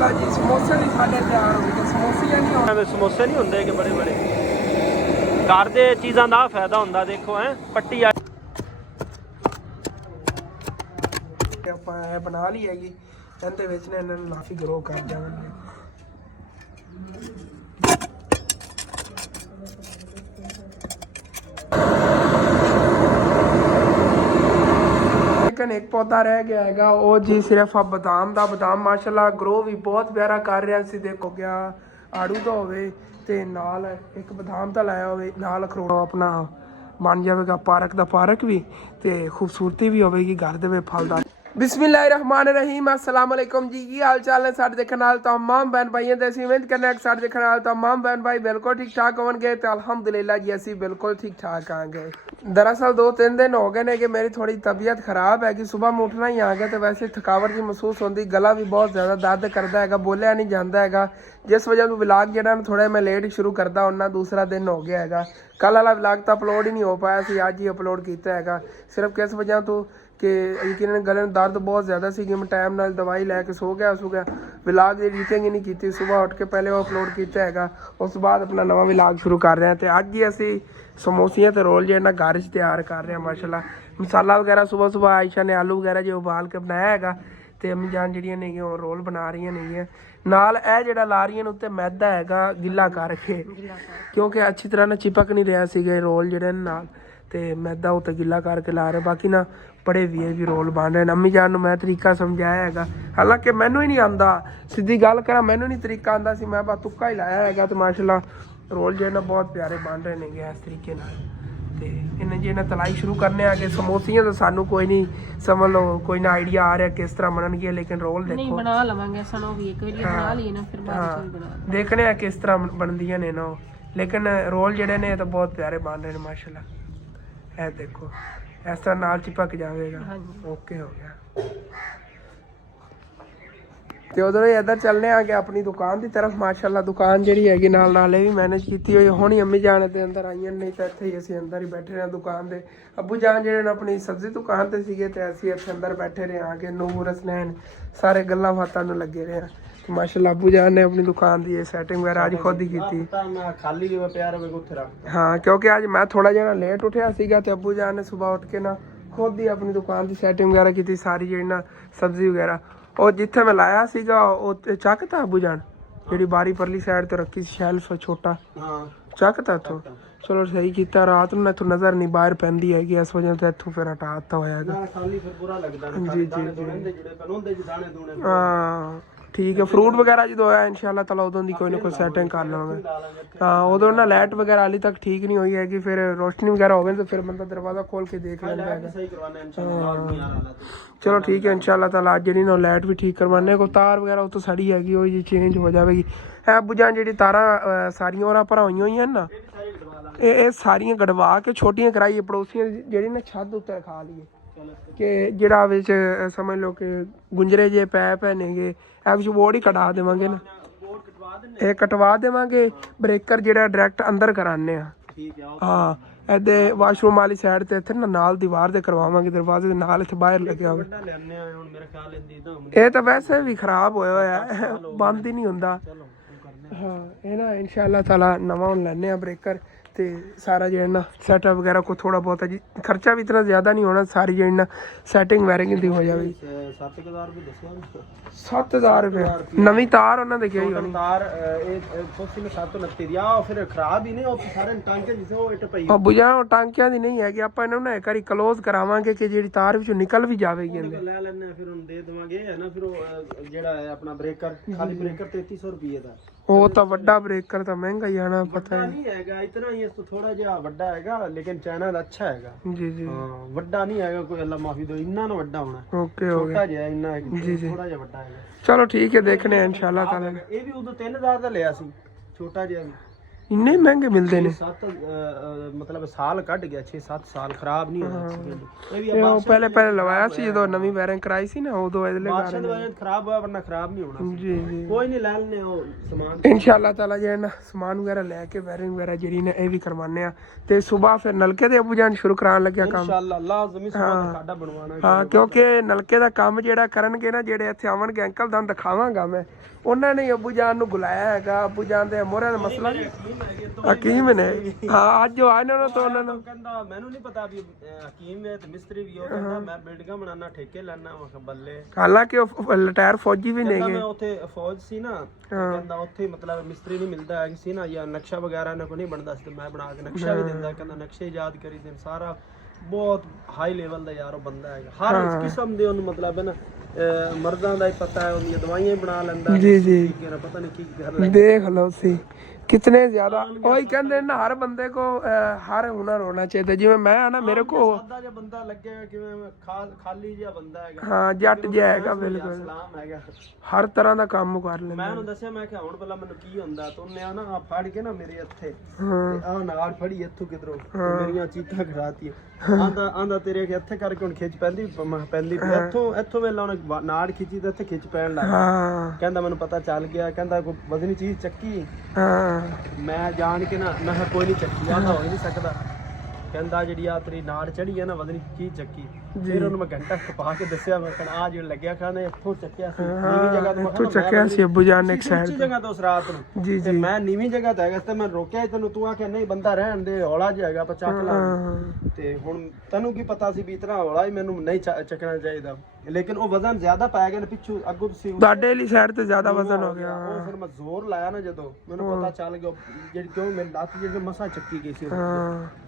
माशाल्लाह जी समोसे भी साढ़े तैयार हो गए। समोसे नहीं होने ਸਮੋਸੇ ਨਹੀਂ ਹੁੰਦੇ ਕਿ ਬੜੇ ਬੜੇ ਘਰ ਦੇ ਚੀਜ਼ਾਂ ਦਾ ਫਾਇਦਾ ਹੁੰਦਾ ਦੇਖੋ ਹੈ ਪੱਟੀ ਆ ਆਪਾਂ ਇਹ ਬਣਾ ਲਈ ਹੈਗੀ ਇਹਦੇ ਵਿੱਚ ਨੇ ਇਹਨਾਂ ਨੂੰ ਕਾਫੀ ਗਰੋ ਕਰ ਜਾਵਾਂਗੇ। लेकिन एक पौधा रह गया हैगा वो जी सिर्फ आ बदाम ਦਾ ਬਦਾਮ ਮਾਸ਼ਾਅੱਲਾ ਗਰੋ ਵੀ ਬਹੁਤ ਪਿਆਰਾ ਕਰ ਰਿਹਾ ਸੀ। ਦੇਖੋ ਗਿਆ ਆੜੂ ਦਾ ਹੋਵੇ ਤੇ ਨਾਲ ਇੱਕ ਬਦਾਮ ਦਾ ਲਾਇਆ ਹੋਵੇ ਨਾਲ ਅਖਰੋਟ ਆਪਣਾ ਬਣ ਜਾਵੇਗਾ ਪਾਰਕ ਦਾ ਪਾਰਕ ਵੀ ਤੇ ਖੂਬਸੂਰਤੀ ਵੀ ਹੋਵੇਗੀ ਘਰ ਦੇ ਵਿੱਚ ਫਲਦਾਰ। बिस्मिल्लाहिर्रहमानिर्रहीम अस्सलाम वालेकुम जी की हाल चाल है साढ़े देखने वाले तमाम बहन भाइयों ते ਅਸੀਂ उम्मीद करने साढ़े देखने वाले तमाम बहन भाई बिल्कुल ठीक ठाक होंगे तो अल्हम्दुलिल्लाह जी ਅਸੀਂ बिल्कुल ठीक ठाक आएंगे। दरअसल 2-3 दिन हो गए ने कि मेरी थोड़ी तबीयत खराब है कि सुबह में उठना ही आ गया तो वैसे थकावट जी महसूस होती गला भी बहुत ज़्यादा दर्द करता है बोलिया नहीं जाता है जिस वजह तो व्लॉग जो थोड़ा मैं लेट शुरू करता उन्ना दूसरा दिन हो गया है। कल वाला व्लॉग तो अपलोड ही नहीं हो पाया सी अज ही अपलोड किया है सिर्फ किस वजह तो कि यकीन गले में दर्द बहुत ज़्यादा सी कि मैं टाइम नाल दवाई लैके सो गया व्लॉग की एडिटिंग ही नहीं की सुबह उठ के पहले वो अपलोड किया है उस बाद अपना नवा व्लॉग शुरू कर रहे हैं। तो अज ही असी समोसियाँ तो रोल जो घर तैयार कर रहे हैं माशाल्लाह। मसाला वगैरह सुबह सुबह आयशा ने आलू वगैरह जो उबाल के बनाया है तो अम्मी जान जी ने रोल बना रही नहीं है नाल ए जो ला रही उत्ते मैदा है गिला करके क्योंकि अच्छी तरह ना चिपक नहीं रहा सी रोल जोड़े नाल तो मैदा उत्ते गिला करके ला रहे बाकी ना बड़े भी रोल बन रहे हैं। अम्मी जान मैं तरीका समझाया है हालांकि मैनू ही नहीं आता सीधी गल करा मैनू नहीं तरीका आता सी मैं बस तुक्का ही लाया है तो माशाल्लाह रोल जो है ना बहुत प्यारे बन रहे हैं इस तरीके तो इन्हें जो तलाई शुरू करने आ गए समोसियां तो सानू कोई नहीं समझ लो कोई ना आइडिया आ रहा किस तरह बननगे लेकिन रोल देखो बना लवांगे सनो भी एक वीडियो बना ली ना फिर बाद में बना देखने आ किस तरह बनदियां ने ना लेकिन रोल जेडे ने तो बहुत प्यारे बन रहे हैं माशाल्लाह। ए देखो इस तरह नाल चिपक जाएगा ओके हो गया। तो उधर इधर चलने आ गया अपनी दुकान की तरफ माशाल्लाह दुकान जी हैगी नाल नाले भी मैनेज की हुई हुण ही अम्मी जान दे अंदर आईयां नहीं तो इत्थे ही असीं अंदर ही बैठे रहे दुकान दे अबू जान जेहड़े ने अपनी सब्जी दुकान ते सीगे ते असीं इत्थे अंदर बैठे रहे आके नूर हसनैन सारे गल्लां बातां नूं लगे रहे तो माशाल्लाह अबू जान ने अपनी दुकान की सैटिंग वगैरह अज खुद ही की हाँ क्योंकि अज मैं थोड़ा जिहा लेट उठिया सीगा ते अबू जान ने सुबह उठ के ना खुद ही अपनी दुकान की सैटिंग वगैरह की सारी जी ना सब्जी वगैरह और जिथे मैं लाया सीगा चकता अबू जान जी बारी परली साइड तो रखी शैल्फ छोटा चकता इतों चलो सही किया रात में इतों नज़र नहीं बाहर पैंदी हैगी इस वजह से इतों फिर हटाता होया जी जी हाँ ठीक है फ्रूट वगैरह जो है इंशाल्लाह ताला उदों दी कोई ना कोई सैटिंग कर लवांगे। हाँ उदों ना लाइट वगैरह हाली तक ठीक नहीं हुई है फिर रोशनी वगैरह हो गई तो फिर बंदा दरवाज़ा खोल के देख लेंदा है। चलो ठीक है इंशाल्लाह ताला अज जी ना लाइट भी ठीक करवाने को तार वगैरह तो सड़ी हैगी वो जी चेंज हो जाएगी है अबू जान जी तारा सारियां होर पर होई हुई ना ये सारियां गड़वा के छोटियां कराइए पड़ोसियां जी ना छत उत्ते रखा लीए कि जड़ा विच समझ लो कि गुंजरे जे पैप है ने बोर्ड ही कटा देवांगे ना ये कटवा देवांगे ब्रेकर जेड़ा डायरैक्ट अंदर कराने हाँ इधे वाशरूम वाली साइड ते इत्थे ना नाल दीवार ते करवावांगे दरवाजे दे नाल इत्थे बाहर लग्या होवे ये तो वैसे भी खराब होया है बंद ही नहीं हुंदा। हाँ ये ना इंशाल्लाह ताला नवा हुण लैने ब्रेकर ते सारा जो है ना सैटअप वगैरह को थोड़ा बहुत जी खर्चा भी इतना ज़्यादा नहीं होना सारी जो है ना सैटिंग वैरिंग दी हो जाएगी 7,000 रुपये नवी तार उन्होंने देखी होनी तार फिर खराब ही नहीं सारे टांके जिसे बुझा टांकिया दी नहीं है कि आप इन्होंने एक बार क्लोज करावांगे कि जी तार विचों निकल भी जाएगी ले लेने फिर दे देवांगे है ना फिर जेड़ा है अपना ब्रेकर खाली ब्रेकर 3300 रुपये दा वो तो बड़ा ब्रेकर तो महंगा ही आना पता नहीं है इतना ही तो थोड़ा जिहा बड़ा है लेकिन चैनल अच्छा है जी जी बड़ा नहीं है कोई अल्लाह माफी दो इन्ना ना बड़ा होना ओके हो गया जिहा इन्ना जी जी थोड़ा जिहा बड़ा है चलो ठीक है देखने हैं इंशाल्लाह ताला ये भी उदो 3000 दा लिया सी छोटा जिहा भी ਇੰਨੇ ਮਹਿੰਗੇ ਮਿਲਦੇ ਨੇ। 7 ਮਤਲਬ ਸਾਲ ਕੱਢ ਗਿਆ, 6-7 ਸਾਲ ਖਰਾਬ ਨਹੀਂ ਹੋਇਆ ਇਹ ਵੀ ਇਹ ਉਹ ਪਹਿਲੇ ਲਵਾਇਆ ਸੀ ਜਦੋਂ ਨਵੀਂ ਵਾਇਰਿੰਗ ਕਰਾਈ ਸੀ ਨਾ, ਉਦੋਂ ਇਹਦੇ ਬਾਦਸ਼ਾਹ ਦੀ ਵਾਇਰਿੰਗ ਖਰਾਬ ਹੋਇਆ, ਵਰਨਾ ਖਰਾਬ ਨਹੀਂ ਹੋਣਾ। ਜੀ ਜੀ ਕੋਈ ਨਹੀਂ, ਲੈ ਲੈਣੇ ਉਹ ਸਮਾਨ ਇਨਸ਼ਾਅੱਲਾ ਤਾਲਾ ਜਿਹੜਾ ਨਾ ਸਮਾਨ ਵਗੈਰਾ ਲੈ ਕੇ ਵਾਇਰਿੰਗ ਵਗੈਰਾ ਜਿਹੜੀ ਨੇ ਇਹ ਵੀ ਕਰਵਾਉਂਦੇ ਆ। ਤੇ ਸਵੇਰ ਫਿਰ ਨਲਕੇ ਦੇ ਅਬੂ ਜਾਨ ਸ਼ੁਰੂ ਕਰਾਉਣ ਲੱਗਿਆ ਕੰਮ ਇਨਸ਼ਾਅੱਲਾ ਲਾਜ਼ਮੀ ਸਮਾਨ ਸਾਡਾ ਬਣਵਾਉਣਾ। ਹਾਂ, ਕਿਉਂਕਿ ਨਲਕੇ ਦਾ ਕੰਮ ਜਿਹੜਾ ਕਰਨਗੇ ਨਾ, ਜਿਹੜੇ ਇੱਥੇ ਆਵਣਗੇ ਅੰਕਲ ਤੁਹਾਨੂੰ ਦਿਖਾਵਾਂਗਾ ਮੈਂ, ਉਹਨਾਂ ਨੇ ਅਬੂ ਜਾਨ ਨੂੰ ਬੁਲਾਇਆ ਹੈਗਾ। ਅਬੂ ਜਾਨ ਦੇ ਮੋਹਰੇ ਦਾ ਮਸਲਾ ਹਕੀਮ ਨੇ। ਹਾਂ, ਅੱਜ ਉਹ ਆਏ ਨੇ ਤੋਂ ਉਹਨਾਂ ਨੂੰ ਕਹਿੰਦਾ ਮੈਨੂੰ ਨਹੀਂ ਪਤਾ ਵੀ ਹਕੀਮ ਹੈ ਤੇ ਮਿਸਤਰੀ ਵੀ। ਉਹ ਕਹਿੰਦਾ ਮੈਂ ਬਿਲਡਿੰਗਾਂ ਬਣਾਉਣਾ, ਠੇਕੇ ਲੈਣਾ। ਮੈਂ ਕਿਹਾ ਬੱਲੇ, ਹਾਲਾਂਕਿ ਉਹ ਰਿਟਾਇਰ ਫੌਜੀ ਵੀ ਨੇਗੇ। ਮੈਂ ਉੱਥੇ ਫੌਜ ਸੀ ਨਾ, ਕਹਿੰਦਾ ਉੱਥੇ ਮਤਲਬ ਮਿਸਤਰੀ ਨਹੀਂ ਮਿਲਦਾ ਹੈ ਸੀ ਨਾ, ਜਾਂ ਨਕਸ਼ਾ ਵਗੈਰਾ ਇਹਨਾਂ ਕੋਲ ਨਹੀਂ ਬਣਦਾ ਸੀ, ਤੇ ਮੈਂ ਬਣਾ ਕੇ ਨਕਸ਼ਾ ਵੀ ਦਿੰਦਾ। ਕਹਿੰਦਾ ਨਕਸ਼ੇ ਯਾਦ ਕਰੀ ਦੇਣ, ਸਾਰਾ ਬਹੁਤ ਹਾਈ ਲੈਵਲ ਦਾ ਯਾਰ ਉਹ ਬੰਦਾ ਹੈਗਾ। ਹਰ ਕਿਸਮ ਦੇ ਉਹਨੂੰ ਮਤਲਬ ਹੈ ਨਾ, ਮਰਦਾਂ ਦਾ ਹੀ ਪਤਾ ਹੈ, ਉਹਦੀਆਂ ਦਵਾਈਆਂ ਹੀ ਬਣਾ ਲੈਂਦਾ। ਜੀ ਜੀ, ਪਤਾ ਨਹੀਂ ਕੀ ਕਰ ਦੇਖ ਲਓ ਸੀ कितने ज्यादा। वही कहते हैं ना, हर बंदे को हर हुनर होना चाहिए। जिवें मैं है ना, मेरे को ਸਾਦਾ ਜਿਹਾ ਬੰਦਾ ਲੱਗੇਗਾ, ਕਿਵੇਂ ਖਾਲੀ ਜਿਹਾ ਬੰਦਾ ਹੈਗਾ। हाँ, जट जिहा हैगा बिल्कुल, ਸਲਾਮ ਹੈਗਾ। हर तरह ਦਾ ਕੰਮ ਕਰ ਲੈਂਦਾ। ਮੈਂ ਉਹਨੂੰ ਦੱਸਿਆ, ਮੈਂ ਕਿਹਾ ਹੁਣ ਪਹਿਲਾਂ ਮੈਨੂੰ ਕੀ ਹੁੰਦਾ। ਤੇ ਉਹਨੇ ਆ ਨਾ ਫੜ ਕੇ ਨਾ ਮੇਰੇ ਇੱਥੇ ਹਾਂ, ਆ ਨਾਲ ਫੜੀ ਇੱਥੋਂ ਕਿਧਰੋਂ, ਮੇਰੀਆਂ ਚੀਕਾਂ ਖੜਾਤੀ। ਆਂਦਾ ਤੇਰੇ ਇੱਥੇ ਕਰਕੇ ਹੁਣ ਖਿੱਚ ਪੈਂਦੀ ਪੈਂਦੀ ਇੱਥੋਂ ਵੇਲਾ ਉਹਨੇ ਨਾੜ ਖਿੱਚੀ ਤੇ ਇੱਥੇ ਖਿੱਚ ਪੈਣ ਲੱਗ ਗਿਆ। ਹਾਂ, ਕਹਿੰਦਾ ਮੈਨੂੰ ਪਤਾ ਚੱਲ ਗਿਆ। ਕਹਿੰਦਾ ਕੋਈ ਵਜ਼ਨੀ ਚੀਜ਼ ਚੱਕੀ। ਹਾਂ, ਮੈਂ ਜਾਣ ਕੇ ਨਾ, ਮੈਂ ਕਿਹਾ ਕੋਈ ਨਹੀਂ ਚੱਕੀ। ਆਂਦਾ ਹੋ ਹੀ ਨਹੀਂ ਸਕਦਾ। ਕਹਿੰਦਾ ਜਿਹੜੀ ਆ ਤੇਰੀ ਨਾੜ ਚੜੀ ਹੈ ਨਾ, ਵਜ਼ਨੀ ਚੀਜ਼ ਚੱਕੀ। ਫਿਰ ਉਹਨੂੰ ਮੈਂ ਘੰਟਾ ਖਪਾ ਕੇ ਦੱਸਿਆ। ਮੈਂ ਕਹਿੰਦਾ ਆ ਜਿਹੜਾ ਲੱਗਿਆ ਖਾਣੇ ਇੱਥੋਂ ਚੱਕਿਆ ਸੀ, ਨੀਵੀਂ ਜਗ੍ਹਾ ਤੋਂ। ਇੱਥੋਂ ਚੱਕਿਆ ਸੀ ਅਬੂ ਜਾਨ ਨੇ ਇੱਕ ਉੱਚੀ ਸਾਈਡ ਜਗ੍ਹਾ ਤੋਂ ਉਸ ਰਾਤ ਨੂੰ। ਜੀ ਤੇ ਜੀ, ਮੈਂ ਨੀਵੀਂ ਜਗ੍ਹਾ ਤੇ ਹੈਗਾ ਤੇ ਮੈਂ ਰੋਕਿਆ ਤੈਨੂੰ। ਤੂੰ ਆਖਿਆ ਨਹੀਂ ਬੰਦਾ ਰਹਿਣ ਦੇ, ਹੌਲਾ ਜਿਹਾ ਹੈਗਾ, ਆਪਾਂ ਚੱਕ ਲਾਂਗੇ। ਤੇ ਹੁਣ ਤੈਨੂੰ ਕੀ ਪਤਾ ਸੀ ਵੀ ਇਤਨਾ ਹੌਲਾ ਹੀ ਮੈਨੂੰ ਨਹੀਂ ਚੱਕਣਾ ਚਾਹੀਦਾ। ਲੇਕਿਨ ਉਹ ਵਜ਼ਨ ਜ਼ਿਆਦਾ ਪੈ ਗਿਆ ਨਾ ਪਿੱਛੋਂ, ਅੱਗੋਂ ਤੁਸੀਂ ਤੁਹਾਡੇ ਵਾਲੀ ਸਾਈਡ ਤੇ ਜ਼ਿਆਦਾ ਵਜ਼ਨ ਹੋ ਗਿਆ। ਉਹ ਫਿਰ ਮੈਂ ਜ਼ੋਰ ਲਾਇਆ ਨਾ, ਜਦੋਂ ਮੈਨੂੰ ਪਤਾ ਚੱਲ ਗਿਆ ਜਿਹੜੀ ਕਿਉਂ ਮੇਰੀ ਲੱਤ ਜਿਹੜੀ ਮਸਾ ਚੱਕੀ ਗਈ ਸੀ,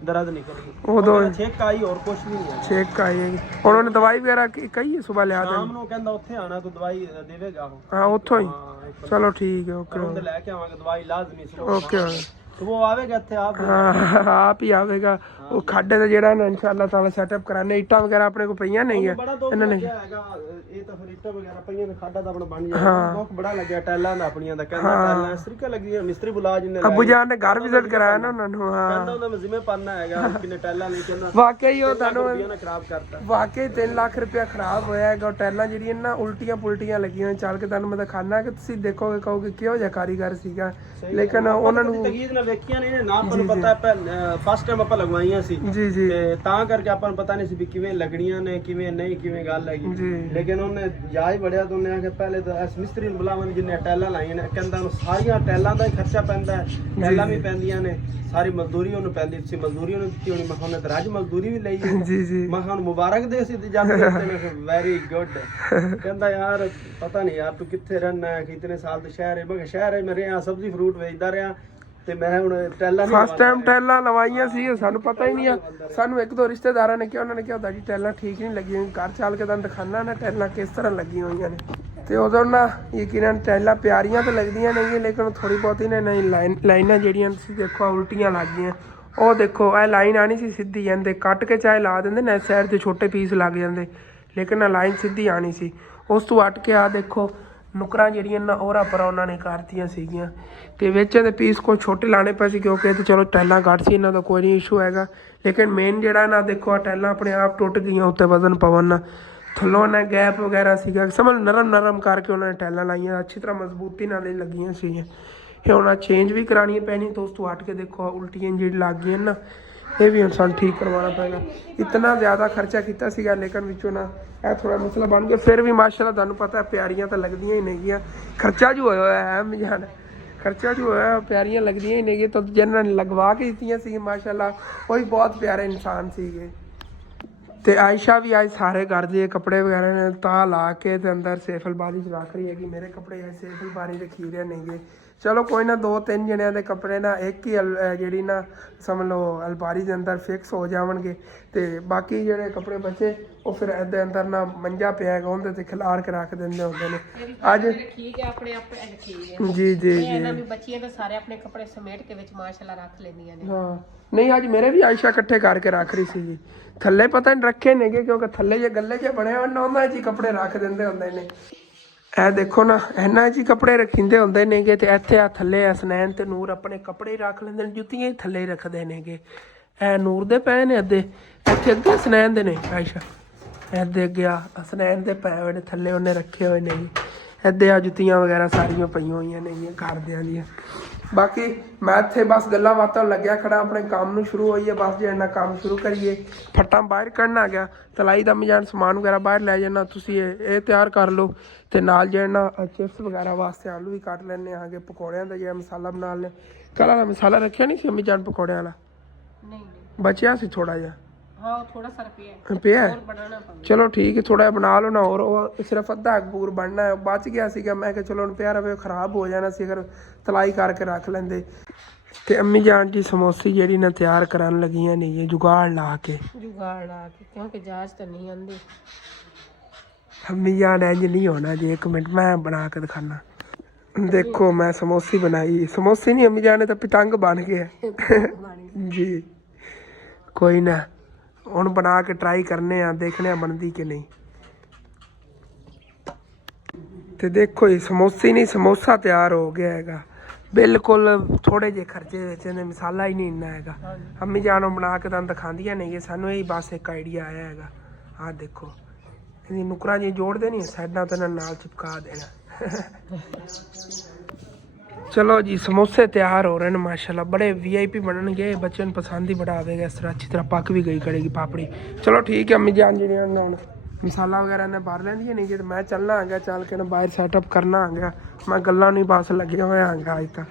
ਦਰਦ ਨਿਕਲ ਗਈ ਉਦੋਂ ਛੇਕ ਆਈ, ਹੋਰ ਕੁਝ ਵੀ ਨਹੀਂ ਹੈ। ਛੇਕ ਆਈ ਹੈਗੀ। ਉਹਨਾਂ ਨੇ ਦਵਾਈ ਵਗੈਰਾ ਕਹੀ ਸਵੇਰ ਲਿਆ ਦੇ। ਸ਼ਾਮ ਨੂੰ ਕਹਿੰਦਾ ਉੱਥੇ ਆਣਾ, ਤੂੰ ਦਵਾਈ ਦੇਵੇਗਾ ਉਹ। ਹਾਂ, ਉੱਥੋਂ ਹੀ। ਹਾਂ, ਚਲੋ ਠੀਕ ਹੈ, ਓਕੇ ਉਹਦੇ ਲੈ ਕੇ ਆਵਾਂਗੇ ਦਵਾਈ ਲਾਜ਼ਮੀ ਸੀ। ਓਕੇ, तो वो आवेगा ਇੱਥੇ ਆਪ आप ही आवेगा। वो खाडे ਦਾ ਜਿਹੜਾ ਨਾ ਇਨਸ਼ਾਅੱਲਾ ਤਾਲਾ ਸੈਟਅਪ ਕਰਾਣੇ। ਇੱਟਾਂ ਵਗੈਰਾ ਆਪਣੇ ਕੋਲ ਪਈਆਂ ਨਹੀਂ ਹੈ ਇਹਨਾਂ ਨੇ। ਇਹ ਤਾਂ ਫਿਰ ਇੱਟਾਂ ਵਗੈਰਾ ਪਈਆਂ ਨੇ, ਖਾਡਾ ਤਾਂ ਆਪਣਾ ਬਣ ਜਾਏਗਾ। ਬਹੁਤ ਬੜਾ ਲੱਗਿਆ ਟੈਲਾਂ ਦਾ ਆਪਣੀਆਂ ਦਾ। ਕਹਿੰਦਾ ਟੈਲਾਂ ਸਰੀਕਾ ਲੱਗੀਆਂ, ਮਿਸਤਰੀ ਬੁਲਾ ਜਿੰਨੇ ਅਬੂ ਜਾਨ ਨੇ ਘਰ ਵਿਜ਼ਿਟ ਕਰਾਇਆ ਨਾ ਉਹਨਾਂ ਨੂੰ। ਹਾਂ, ਕਹਿੰਦਾ ਉਹਦਾ ਜ਼ਿੰਮੇ ਪਾਣਾ ਹੈਗਾ ਕਿੰਨੇ ਟੈਲਾਂ ਲਈ। ਕਹਿੰਦਾ ਵਾਕਈ ਉਹ ਤੁਹਾਨੂੰ ਨਾ ਖਰਾਬ ਕਰਤਾ। ਵਾਕਈ 3 ਲੱਖ ਰੁਪਇਆ ਖਰਾਬ ਹੋਇਆ ਹੈਗਾ। ਟੈਲਾਂ ਜਿਹੜੀਆਂ ਨਾ ਉਲਟੀਆਂ ਪੁਲਟੀਆਂ ਲੱਗੀਆਂ। ਚੱਲ ਕੇ ਤੁਹਾਨੂੰ ਮੈਂ ਦਿਖਾਣਾ ਕਿ ਤੁਸੀਂ ਦੇਖੋਗੇ, ਕਹੋਗੇ ਕਿਹੋ ਜਿਹਾ ਕਾਰੀਗਰ ਸੀਗਾ। ਲੇਕਿਨ ਉਹਨਾਂ ਨੂੰ ਤਕੀਦ ਨਾਲ ਵੇਖੀਆਂ ਨੇ ਨਾ, ਆਪਾਂ ਨੂੰ ਪਤਾ ਹੈ ਫਸਟ ਟਾਈਮ ਆਪਾਂ ਲਗਵਾਈਆਂ ਸੀ। ਜੀ ਜੀ, ਤੇ ਤਾਂ ਕਰਕੇ ਆਪਾਂ ਨੂੰ ਪਤਾ ਨਹੀਂ ਸੀ ਵੀ ਕਿਵੇਂ ਲੱਗਣੀਆਂ ਨੇ, ਕਿਵੇਂ ਨਹੀਂ, ਕਿਵੇਂ ਗੱਲ ਹੈਗੀ। ਲੇਕਿਨ ਉਹਨੇ ਜਾਇ ਬੜਿਆ ਤੋਂ ਉਹਨੇ ਆ ਕੇ ਪਹਿਲੇ ਤਾਂ ਇਸ ਮਿਸਤਰੀ ਨੂੰ ਬੁਲਾਵਣ ਜਿੰਨੇ ਟੈਲਾਂ ਲਾਈਆਂ ਨੇ। ਕਹਿੰਦਾ ਉਹਨੂੰ ਸਾਰੀਆਂ ਟੈਲਾਂ ਦਾ ਹੀ ਖਰਚਾ ਪੈਂਦਾ ਹੈ, ਟੈਲਾਂ ਵੀ ਪੈਂਦੀਆਂ ਨੇ, ਸਾਰੀ ਮਜ਼ਦੂਰੀ ਉਹਨੂੰ ਪੈਂਦੀ ਸੀ। ਮਜ਼ਦੂਰੀ ਉਹਨੂੰ ਦਿੱਤੀ ਹੋਣੀ। ਮੈਂ ਉਹਨੇ ਤਾਂ ਰਾਜ ਮਜ਼ਦੂਰੀ ਵੀ ਲਈ ਜੀ ਜੀ। ਮੈਂ ਹੁਣ ਮੁਬਾਰਕ ਦੇ ਸੀ ਜਾਂਦੇ। Very good. ਕਹਿੰਦਾ ਯਾਰ ਪਤਾ ਨਹੀਂ ਯਾਰ ਤੂੰ ਕਿੱਥੇ ਰਹਿਣਾ ਹੈ, ਕਿਤਨੇ ਸਾਲ ਦੇ ਸ਼ਹਿਰ ਹੈ। ਮੈਂ ਕਿਹਾ ਸ਼ਹਿਰ ਹੈ ਮੈਂ ਰਿਹਾ, ਸਬਜ਼ੀ ਫਰੂਟ ਵੇਚਦਾ ਰਿਹਾ। ਤੇ ਮੈਂ ਹੁਣ ਟੈਲਾਂ ਨਹੀਂ ਫਸਟ ਟਾਈਮ ਟੈਲਾਂ ਲਵਾਈਆਂ ਸੀ, ਸਾਨੂੰ ਪਤਾ ਹੀ ਨਹੀਂ ਆ। ਸਾਨੂੰ ਇੱਕ ਦੋ ਰਿਸ਼ਤੇਦਾਰਾਂ ਨੇ ਕਿਹਾ, ਉਹਨਾਂ ਨੇ ਕਿਹਾ ਤੁਹਾਡੀ ਟੈਲਾਂ ਠੀਕ ਨਹੀਂ ਲੱਗੀਆਂ। ਘਰ ਚੱਲ ਕੇ ਤੁਹਾਨੂੰ ਦਿਖਾਣਾ ਨਾ ਟੈਲਾਂ ਕਿਸ ਤਰ੍ਹਾਂ ਲੱਗੀਆਂ ਹੋਈਆਂ ਨੇ। ਤੇ ਉਦੋਂ ਨਾ ਯਕੀਨਨ ਟੈਲਾਂ ਪਿਆਰੀਆਂ ਤਾਂ ਲੱਗਦੀਆਂ ਨਹੀਂ, ਲੇਕਿਨ ਥੋੜੀ ਬਹੁਤੀ ਨੇ ਨਹੀਂ ਲਾਈਨਾਂ ਜਿਹੜੀਆਂ ਤੁਸੀਂ ਦੇਖੋ ਉਲਟੀਆਂ ਲੱਗ ਗਈਆਂ। ਉਹ ਦੇਖੋ ਇਹ ਲਾਈਨ ਆਣੀ ਸੀ ਸਿੱਧੀ, ਜਾਂਦੇ ਕੱਟ ਕੇ ਚਾਹੇ ਲਾ ਦਿੰਦੇ ਨਾ, ਸਾਈਡ ਤੇ ਛੋਟੇ ਪੀਸ ਲੱਗ ਜਾਂਦੇ, ਲੇਕਿਨ ਇਹ ਲਾਈਨ ਸਿੱਧੀ ਆਣੀ ਸੀ। ਉਸ ਤੋਂ ਹਟ ਕੇ ਆ ਦੇਖੋ ਨੁਕਰਾਂ ਜਿਹੜੀਆਂ ਨਾ ਉਹਰਾ ਪਰਾ ਉਹਨਾਂ ਨੇ ਕਰਤੀਆਂ ਸੀਗੀਆਂ। ਤੇ ਵਿੱਚ ਦੇ ਪੀਸ ਕੋਈ ਛੋਟੇ ਲਾਣੇ ਪਏ ਸੀ, ਕਿਉਂਕਿ ਇਹ ਤਾਂ ਚਲੋ ਟੈਲਾਂ ਘੱਟ ਸੀ, ਇਹਨਾਂ ਦਾ ਕੋਈ ਨਹੀਂ ਇਸ਼ੂ ਹੈਗਾ। ਲੇਕਿਨ ਮੇਨ ਜਿਹੜਾ ਨਾ ਦੇਖੋ ਟੈਲਾਂ ਆਪਣੇ ਆਪ ਟੁੱਟ ਗਈਆਂ ਉੱਤੇ ਵਜ਼ਨ ਪਵਨ ਨਾਲ। ਥੱਲੋਂ ਨਾ ਗੈਪ ਵਗੈਰਾ ਸੀਗਾ, ਸਮਝ ਨਰਮ ਕਰਕੇ ਉਹਨਾਂ ਨੇ ਟੈਲਾਂ ਲਾਈਆਂ, ਅੱਛੀ ਤਰ੍ਹਾਂ ਮਜ਼ਬੂਤੀ ਨਾਲ ਹੀ ਲੱਗੀਆਂ ਸੀਗੀਆਂ। ਇਹ ਹੁਣ ਚੇਂਜ ਵੀ ਕਰਾਉਣੀਆਂ ਪੈਣੀਆਂ। ਤਾਂ ਉਸ ਤੋਂ ਹਟ ਕੇ ਦੇਖੋ ਉਲਟੀਆਂ ਜਿਹੜੀ ਲੱਗ ਗਈਆਂ ਨਾ, ਇਹ ਵੀ ਹੁਣ ਸਾਨੂੰ ਠੀਕ ਕਰਵਾਉਣਾ ਪਏਗਾ। ਇਤਨਾ ਜ਼ਿਆਦਾ ਖਰਚਾ ਕੀਤਾ ਸੀਗਾ, ਲੇਕਿਨ ਵਿੱਚੋਂ ਨਾ ਇਹ ਥੋੜਾ ਮਸਲਾ ਬਣ ਗਿਆ। ਫਿਰ ਵੀ ਮਾਸ਼ਾਅੱਲਾ ਤੁਹਾਨੂੰ ਪਤਾ ਪਿਆਰੀਆਂ ਤਾਂ ਲੱਗਦੀਆਂ ਹੀ ਨੇਗੀਆਂ। ਖਰਚਾ ਜੋ ਹੋਇਆ ਹੈ ਮਜਾਨ, ਖਰਚਾ ਜੋ ਹੋਇਆ ਪਿਆਰੀਆਂ ਲੱਗਦੀਆਂ ਹੀ ਨੇਗੀਆਂ। ਤਾਂ ਜਿਹਨਾਂ ਨੇ ਲਗਵਾ ਕੇ ਦਿੱਤੀਆਂ ਸੀ ਮਾਸ਼ਾਅੱਲਾ, ਉਹ ਵੀ ਬਹੁਤ ਪਿਆਰੇ ਇਨਸਾਨ ਸੀਗੇ। ਤੇ ਆਇਸ਼ਾ ਵੀ ਅੱਜ ਸਾਰੇ ਘਰ ਦੇ ਕੱਪੜੇ ਵਗੈਰਾ ਨੇ ਤਾਂ ਲਾ ਕੇ ਤੇ ਅੰਦਰ ਸੇਫ ਅਲਬਾਰੀ 'ਚ ਰੱਖ ਰਹੀ ਹੈ ਕਿ ਮੇਰੇ ਕੱਪੜੇ ਐ ਸੇਫ ਅਲਬਾਰੀ ਰੱਖੀ ਰਹੇ ਨੇਗੇ। ਚਲੋ ਕੋਈ ਨਾ, 2-3 ਜਣਿਆਂ ਦੇ ਕੱਪੜੇ ਨਾ ਇੱਕ ਹੀ ਜਿਹੜੀ ਨਾ ਸਮਝ ਲਓ ਅਲਬਾਰੀ ਦੇ ਅੰਦਰ ਫਿਕਸ ਹੋ ਜਾਵਣਗੇ। ਤੇ ਬਾਕੀ ਜਿਹੜੇ ਕੱਪੜੇ ਬਚੇ ਉਹ ਫਿਰ ਇਹਦੇ ਅੰਦਰ ਨਾ ਮੰਜਾ ਪਿਆ ਹੈਗਾ, ਉਹਦੇ ਤੇ ਖਿਲਾਰ ਕੇ ਰੱਖ ਦਿੰਦੇ ਹੁੰਦੇ ਨੇ। ਅੱਜ ਠੀਕ ਹੈ, ਆਪਣੇ ਆਪ ਠੀਕ ਹੈ। ਜੀ ਜੀ ਜੀ, ਇਹਨਾਂ ਵੀ ਬੱਚੀਆਂ ਤਾਂ ਸਾਰੇ ਆਪਣੇ ਕੱਪੜੇ ਸਮੇਟ ਕੇ ਵਿੱਚ ਮਾਸ਼ਾਅੱਲਾ ਰੱਖ ਲੈਂਦੀਆਂ ਨੇ। ਹਾਂ ਨਹੀਂ, ਅੱਜ ਮੇਰੇ ਵੀ ਆਇਸ਼ਾ ਇਕੱਠੇ ਕਰਕੇ ਰੱਖ ਰਹੀ ਸੀਗੀ। ਥੱਲੇ ਪਤਾ ਨਹੀਂ ਰੱਖੇ ਨੇਗੇ, ਕਿਉਂਕਿ ਥੱਲੇ ਜੇ ਗੱਲੇ ਜੇ ਬਣੇ ਹੋਣ ਨਾ ਉਹਨਾਂ 'ਚ ਹੀ ਕੱਪੜੇ ਰੱਖ ਦਿੰਦੇ ਹੁੰਦੇ ਨੇ। ਇਹ ਦੇਖੋ ਨਾ, ਇਹਨਾਂ 'ਚ ਹੀ ਕੱਪੜੇ ਰੱਖਿੰਦੇ ਹੁੰਦੇ ਨੇਗੇ ਤੇ ਇੱਥੇ ਆ ਥੱਲੇ ਹਸਨੈਨ ਤੇ ਨੂਰ ਆਪਣੇ ਕੱਪੜੇ ਹੀ ਰੱਖ ਲੈਂਦੇ ਨੇ, ਜੁੱਤੀਆਂ ਹੀ ਥੱਲੇ ਹੀ ਰੱਖਦੇ ਨੇਗੇ। ਇਹ ਨੂਰ ਦੇ ਪਏ ਨੇ ਅੱਧੇ, ਇੱਥੇ ਅੱਧੇ ਹਸਨੈਨ ਦੇ ਨੇ ਆਇਸ਼ਾ, ਇੱਥੇ ਅੱਗੇ ਆ ਹਸਨੈਨ ਦੇ ਪਏ ਹੋਏ ਨੇ, ਥੱਲੇ ਉਹਨੇ ਰੱਖੇ ਹੋਏ ਨੇ। ਇੱਥੇ ਆ ਜੁੱਤੀਆਂ ਵਗੈਰਾ ਸਾਰੀਆਂ ਪਈਆਂ ਹੋਈਆਂ ਨੇਗੀਆਂ ਘਰਦਿਆਂ ਦੀਆਂ। ਬਾਕੀ ਮੈਂ ਇੱਥੇ ਬਸ ਗੱਲਾਂ ਬਾਤਾਂ ਲੱਗਿਆ ਖੜਾ, ਆਪਣੇ ਕੰਮ ਨੂੰ ਸ਼ੁਰੂ ਹੋਈ ਹੈ ਬਸ, ਜੇ ਇੰਨਾ ਕੰਮ ਸ਼ੁਰੂ ਕਰੀਏ। ਫੱਟਾਂ ਬਾਹਰ ਕੱਢਣਾ ਆ ਗਿਆ, ਤਲਾਈ ਦਾ ਮਜਾਨ ਸਮਾਨ ਵਗੈਰਾ ਬਾਹਰ ਲੈ ਜਾਣਾ, ਤੁਸੀਂ ਇਹ ਤਿਆਰ ਕਰ ਲਓ। ਤੇ ਨਾਲ ਜਿਹੜਾ ਚਿਪਸ ਵਗੈਰਾ ਵਾਸਤੇ ਆਲੂ ਵੀ ਕੱਟ ਲੈਣੇ ਆਗੇ, ਪਕੌੜਿਆਂ ਦਾ ਜਿਹੜਾ ਮਸਾਲਾ ਬਣਾ ਲੈ। ਕੱਲ੍ਹ ਵਾਲਾ ਮਸਾਲਾ ਰੱਖਿਆ ਨਹੀਂ ਸੀ ਅੰਮੀ ਜਾਨ ਪਕੌੜਿਆਂ ਵਾਲਾ? ਨਹੀਂ ਬਚਿਆ ਸੀ ਥੋੜਾ ਜਿਹਾ। ਹਾਂ ਥੋੜਾ ਸਾਰਾ ਪਿਆ ਪਿਆ ਹੋਰ ਬਣਾਉਣਾ ਪਊਗਾ। ਚਲੋ ਠੀਕ ਹੈ, ਥੋੜਾ ਜਿਹਾ ਬਣਾ ਲਓ ਨਾ, ਹੋਰ ਉਹ ਸਿਰਫ ਅੱਧਾ ਅਕਬੂਰ ਬਣਨਾ ਹੈ, ਬਚ ਗਿਆ ਸੀਗਾ। ਮੈਂ ਕਿਹਾ ਚਲੋ ਹੁਣ ਪਿਆ ਰਵੇ, ਖਰਾਬ ਹੋ ਜਾਣਾ ਸੀ ਅਗਰ ਤਲਾਈ ਕਰਕੇ ਰੱਖ ਲੈਂਦੇ। ਤੇ ਅੰਮੀ ਜਾਨ ਜੀ ਸਮੋਸੇ ਜਿਹੜੀ ਨਾ ਤਿਆਰ ਕਰਨ ਲੱਗੀਆਂ ਨੇ ਇਹ ਜੁਗਾੜ ਲਾ ਕੇ, ਕਿਉਂਕਿ ਜਾਜ ਤਾਂ ਨਹੀਂ ਆਉਂਦੀ। ਅੰਮੀ ਜਾਨ ਇੰਝ ਨਹੀਂ ਹੋਣਾ ਜੀ, 1 ਮਿੰਟ ਮੈਂ ਬਣਾ ਕੇ ਦਿਖਾਣਾ। ਦੇਖੋ ਮੈਂ ਸਮੋਸੇ ਬਣਾਈ, ਸਮੋਸੇ ਨਹੀਂ ਅੰਮੀ ਜਾਨ ਨੇ ਤਾਂ ਪਤੰਗ ਬਣ ਗਏ ਜੀ। ਕੋਈ ਨਾ ਹੁਣ ਬਣਾ ਕੇ ਟਰਾਈ ਕਰਨੇ ਆ, ਦੇਖਣੇ ਆ ਬਣਦੀ ਕਿ ਨਹੀਂ। ਤੇ ਦੇਖੋ ਜੀ ਸਮੋਸੇ ਨਹੀਂ, ਸਮੋਸਾ ਤਿਆਰ ਹੋ ਗਿਆ ਹੈਗਾ ਬਿਲਕੁਲ ਥੋੜੇ ਜਿਹੇ ਖਰਚੇ ਵਿੱਚ, ਇਹਨੇ ਮਸਾਲਾ ਹੀ ਨਹੀਂ ਇੰਨਾ ਹੈਗਾ। ਅੰਮੀ ਜਾਨ ਬਣਾ ਕੇ ਤੁਹਾਨੂੰ ਦਿਖਾਉਂਦੀਆਂ ਨਹੀਂ, ਸਾਨੂੰ ਇਹ ਬਸ ਇੱਕ ਆਈਡੀਆ ਆਇਆ ਹੈਗਾ। ਆਹ ਦੇਖੋ ਇਹਦੀ ਨੁਕਰਾਂ ਜੀ ਜੋੜਦੇ ਨਹੀਂ, ਸਾਈਡਾਂ ਤੇ ਨਾਲ ਚਿਪਕਾ ਦੇਣਾ। ਚਲੋ ਜੀ ਸਮੋਸੇ ਤਿਆਰ ਹੋ ਰਹੇ ਨੇ ਮਾਸ਼ਾਅੱਲਾ, ਬੜੇ VIP ਬਣਨਗੇ, ਬੱਚਿਆਂ ਨੂੰ ਪਸੰਦ ਹੀ ਬੜਾ ਆਵੇਗਾ। ਇਸ ਤਰ੍ਹਾਂ ਅੱਛੀ ਤਰ੍ਹਾਂ ਪੱਕ ਵੀ ਗਈ ਕਰੇਗੀ ਪਾਪੜੀ। ਚਲੋ ਠੀਕ ਹੈ ਅੰਮੀ ਜਾਨ ਜਿਹੜੀਆਂ ਹੁਣ ਮਸਾਲਾ ਵਗੈਰਾ ਨੇ ਭਰ ਲੈਂਦੀਆਂ ਨਹੀਂ, ਜੇ ਮੈਂ ਚੱਲਣਾ ਆ ਗਿਆ, ਚੱਲ ਕੇ ਨਾ ਬਾਹਰ ਸੈਟਅਪ ਕਰਨਾ ਆ ਗਿਆ। ਮੈਂ ਗੱਲਾਂ ਨਹੀਂ ਬਸ ਲੱਗਿਆ ਹੋਇਆ ਆਂਗਾ ਅੱਜ ਤੱਕ।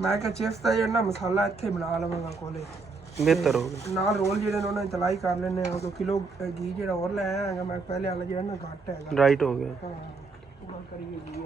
ਮੈਂ ਕਿਹਾ ਚਿਪਸ ਦਾ ਜਿਹੜਾ ਮਸਾਲਾ ਇੱਥੇ ਬਣਾ ਲਵਾਂਗਾ ਕੋਲੇ, ਬਿਹਤਰ ਹੋਊਗਾ। ਨਾਲ ਰੋਲ ਜਿਹੜੇ ਨੇ ਉਹਨਾਂ ਦੀ ਤਲਾਈ ਕਰ ਲੈਣੇ ਆ, 2 ਕਿਲੋ ਘੀ ਜਿਹੜਾ ਹੋਰ ਲੈ ਆਇਆ ਹੈਗਾ ਮੈਂ, ਪਹਿਲੇ ਵਾਲਾ ਜਿਹੜਾ ਨਾ ਘੱਟ ਹੈਗਾ, ਰਾਈਟ ਹੋ ਗਿਆ। ਹਾਂ ਉਹ ਕਰੀਏ ਜੀ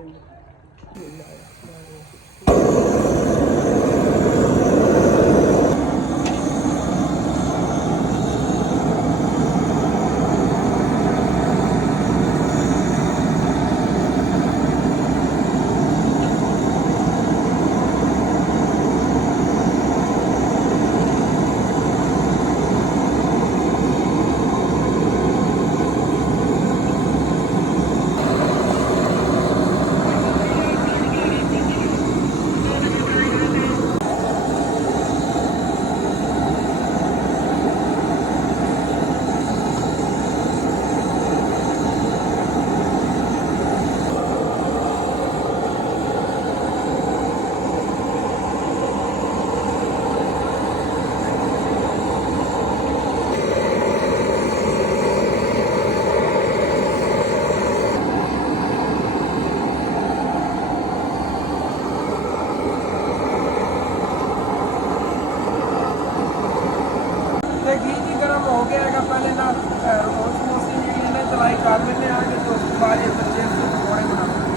ਕਰ ਲੈਂਦੇ ਆ ਕਿ ਉਸ ਤੋਂ ਬਾਅਦ ਬੱਚੇ ਪਕੌੜੇ ਬਣਾਵਾਂਗੇ।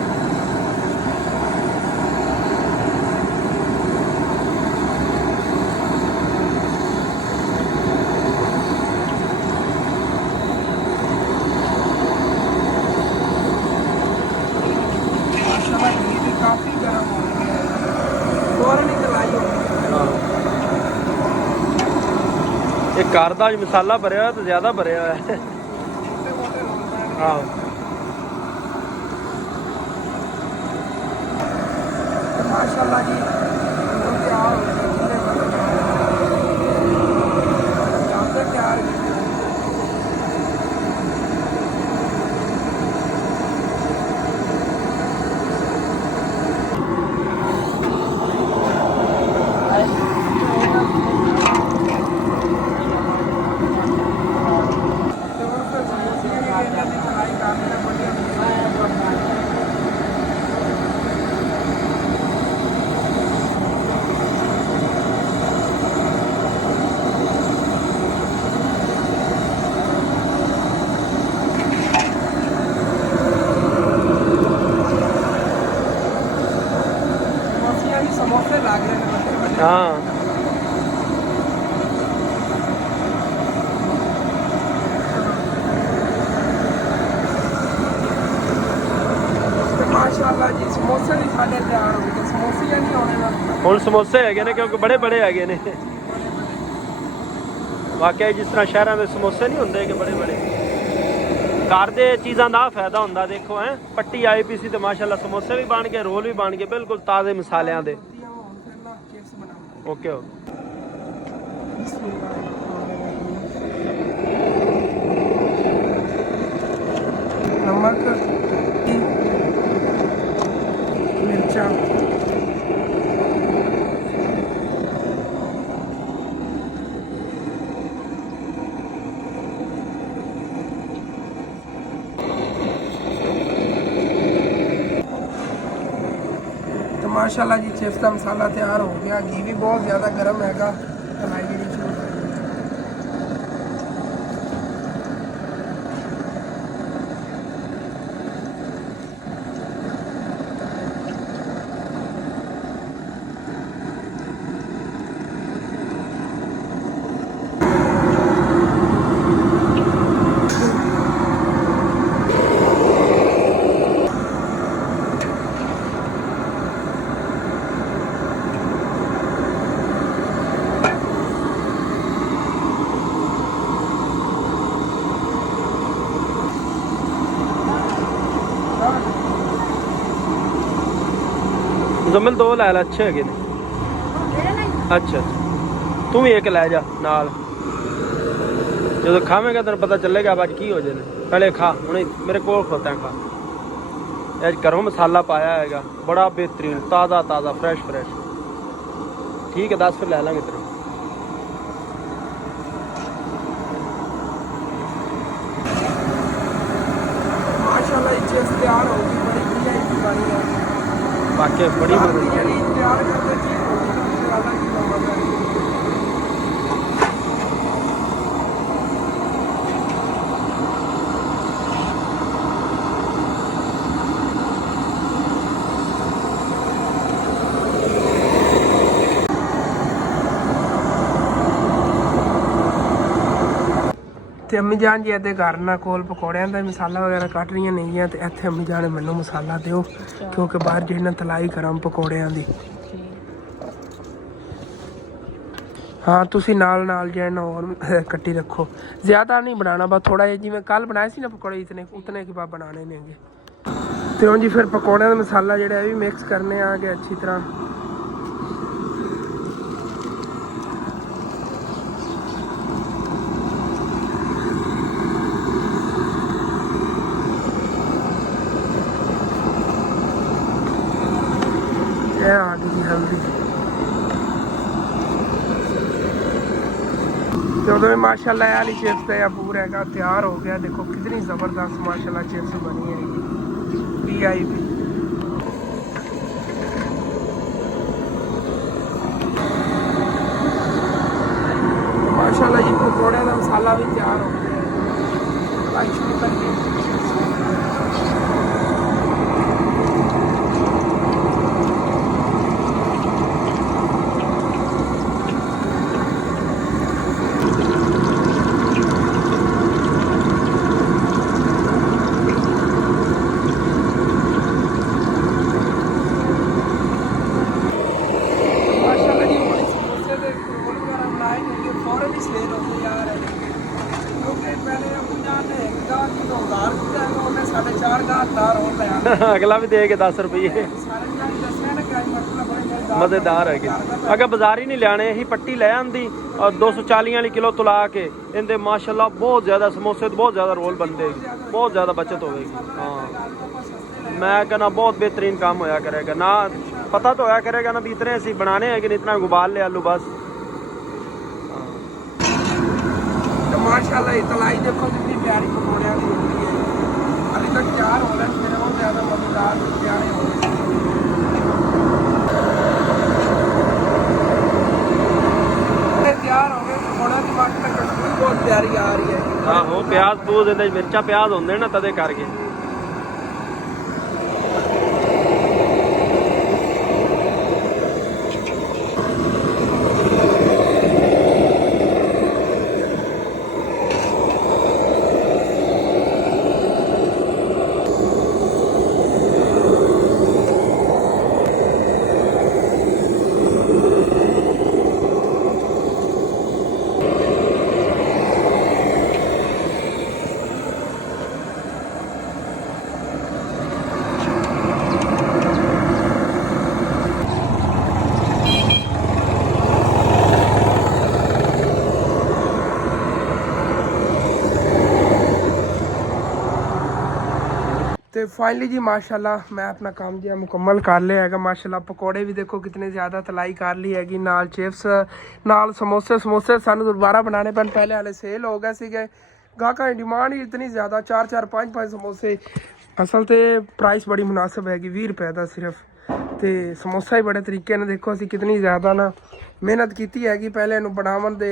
ਮਾਸ਼ਾਅੱਲਾ ਘੀ ਵੀ ਕਾਫੀ ਗਰਮ ਹੋ ਗਿਆ ਹੈ, ਹੋਰ ਨਹੀਂ ਚਲਾਈ ਹੋਈ। ਇਹ ਘਰ ਦਾ ਮਸਾਲਾ ਭਰਿਆ ਹੋਇਆ ਤਾਂ ਜ਼ਿਆਦਾ ਭਰਿਆ ਹੋਇਆ ਹੈ। ਆਹੋ माशाल्लाह जी तैयार हो गए तैयार। समोसे लाग रहे हैं। हाँ माशाअल्लाह जी समोसे भी साढ़े तैयार हो गए। समोसे या नहीं होने ना ਹੁਣ ਸਮੋਸੇ ਹੈਗੇ ਨੇ ਕਿਉਂਕਿ ਬੜੇ ਬੜੇ ਹੈਗੇ ਨੇ ਵਾਕਿਆ ਜਿਸ ਤਰ੍ਹਾਂ ਸ਼ਹਿਰਾਂ ਦੇ ਸਮੋਸੇ ਨਹੀਂ ਹੁੰਦੇ ਕਿ ਬੜੇ ਬੜੇ ਘਰ ਦੇ ਚੀਜ਼ਾਂ ਦਾ ਫਾਇਦਾ ਹੁੰਦਾ ਦੇਖੋ ਹੈ ਪੱਟੀ ਆਈ ਪੀ ਸੀ ਤੇ ਮਾਸ਼ਾਅੱਲਾ ਸਮੋਸੇ ਵੀ ਬਣ ਗਏ ਰੋਲ ਵੀ ਬਣ ਗਏ ਬਿਲਕੁਲ ਤਾਜ਼ੇ ਮਸਾਲਿਆਂ ਦੇ ਓਕੇ नमक मिर्चा तो माशाल्लाह जी चिप्स का मसाला तैयार हो गया। घी भी बहुत ज़्यादा गर्म हैगा। कढ़ाई जी शुरू कर दी। ਜ਼ਮਲ ਦੋ ਲੈ ਲੈ ਅੱਛੇ ਹੈਗੇ ਨੇ ਅੱਛਾ ਤੂੰ ਵੀ ਇੱਕ ਲੈ ਜਾ ਨਾਲ ਜਦੋਂ ਖਾਵੇਂਗਾ ਤੈਨੂੰ ਪਤਾ ਚੱਲੇਗਾ ਅੱਜ ਕੀ ਹੋ ਜਾਣੇ ਪਹਿਲੇ ਖਾ ਹੁਣੇ ਮੇਰੇ ਕੋਲ ਖੋਤਾ ਖਾ ਇਹ ਘਰੋਂ ਮਸਾਲਾ ਪਾਇਆ ਹੈਗਾ ਬੜਾ ਬਿਹਤਰੀਨ ਤਾਜ਼ਾ ਤਾਜ਼ਾ ਫਰੈਸ਼ ਫਰੈਸ਼ ਠੀਕ ਹੈ 10 ਫਿਰ ਲੈ ਲਾਂਗੇ ਤੇਰੇ माशाल्लाह ये चीज़ तैयार होगी बड़ी बढ़िया बनी है। वाकई बड़ी मदद तैयार करते चीज़ होगी तो उससे अलग ही मजा है। ਤੇ ਅੰਮੀ ਜਾਨ ਜੀ ਇਹਦੇ ਘਰ ਨਾਲ ਕੋਲ ਪਕੌੜਿਆਂ ਦਾ ਮਸਾਲਾ ਵਗੈਰਾ ਕੱਟ ਰਹੀਆਂ ਨੇਗੀਆਂ ਤੇ ਇੱਥੇ ਅੰਮੀ ਜਾਨ ਮੈਨੂੰ ਮਸਾਲਾ ਦਿਓ ਕਿਉਂਕਿ ਬਾਹਰ ਜਿਹਨਾਂ ਤਲਾਈ ਕਰਾਂ ਪਕੌੜਿਆਂ ਦੀ। ਹਾਂ ਤੁਸੀਂ ਨਾਲ ਨਾਲ ਜਿਹੜਾ ਹੋਰ ਕੱਟੀ ਰੱਖੋ ਜ਼ਿਆਦਾ ਨਹੀਂ ਬਣਾਉਣਾ ਬਸ ਥੋੜਾ ਜਿਹਾ ਜਿਵੇਂ ਕੱਲ ਬਣਾਏ ਸੀ ਨਾ ਪਕੌੜੇ ਇਤਨੇ ਉਤਨੇ ਕਿ ਬਾ ਬਣਾਣੇ ਨੇਗੇ। ਤੇ ਹੁਣ ਜੀ ਫਿਰ ਪਕੌੜਿਆਂ ਦਾ ਮਸਾਲਾ ਜਿਹੜਾ ਇਹ ਵੀ ਮਿਕਸ ਕਰਨੇ ਆ ਕਿ ਅੱਛੀ ਤਰ੍ਹਾਂ आ गई हल्दी तो उधर माशाल्लाह वाली चिप्स तो यह पूरा है तैयार हो गया। देखो कितनी ज़बरदस्त माशाल्लाह चिप्स बनी है VIP। माशाल्लाह ये पकौड़े का मसाला भी तैयार हो गया। अगला भी दे के 10 रुपये मजेदार है अगर बाजार ही नहीं लियाने यही पट्टी ले आंदी और 240 वाली किलो तुला के इनके माशाल्लाह बहुत ज़्यादा समोसे बहुत ज़्यादा रोल बनते बहुत ज़्यादा बचत होगी। हाँ मैं कहना बहुत बेहतरीन काम होया करेगा ना पता तो होया करेगा ना भी इतने ऐसे बनाने हैं कि इतना उबाल ले आलू बस। तो माशाल्लाह तलाई देखो कितनी प्यारी पकौड़ियाँ की होती है अभी तक तैयार हो रहा है मेरे बहुत ज़्यादा मज़ेदार प्यारे हो रहे हैं। तैयार हो गए पकौड़ा की माशाल्लाह खुशबू बहुत प्यारी आ रही है। आहो प्याज पूज मिर्चा प्याज होंगे ना तदे करके ਤੇ ਫਾਈਨਲੀ ਜੀ ਮਾਸ਼ਾਅੱਲਾ ਮੈਂ ਆਪਣਾ ਕੰਮ ਜਿਹਾ ਮੁਕੰਮਲ ਕਰ ਲਿਆ ਹੈਗਾ। ਮਾਸ਼ਾਅੱਲਾ ਪਕੌੜੇ ਵੀ ਦੇਖੋ ਕਿਤਨੇ ਜ਼ਿਆਦਾ ਤਲਾਈ ਕਰ ਲਈ ਹੈਗੀ, ਨਾਲ ਚਿਪਸ, ਨਾਲ ਸਮੋਸੇ ਸਾਨੂੰ ਦੁਬਾਰਾ ਬਣਾਉਣੇ ਪੈਣ, ਪਹਿਲੇ ਵਾਲੇ ਸੇਲ ਹੋ ਗਏ ਸੀਗੇ। ਗਾਹਕਾਂ ਦੀ ਡਿਮਾਂਡ ਹੀ ਇਤਨੀ ਜ਼ਿਆਦਾ, 4-4 5-5 ਸਮੋਸੇ। ਅਸਲ ਤੇ ਪ੍ਰਾਈਸ ਬੜੀ ਮੁਨਾਸਿਬ ਹੈਗੀ, 20 ਰੁਪਏ ਦਾ ਸਿਰਫ। ਤੇ ਸਮੋਸਾ ਹੀ ਬੜੇ ਤਰੀਕੇ ਨਾਲ ਦੇਖੋ ਅਸੀਂ ਕਿਤਨੀ ਜ਼ਿਆਦਾ ਨਾ ਮਿਹਨਤ ਕੀਤੀ ਹੈਗੀ ਪਹਿਲੇ ਇਹਨੂੰ ਬਣਾਉਣ ਦੇ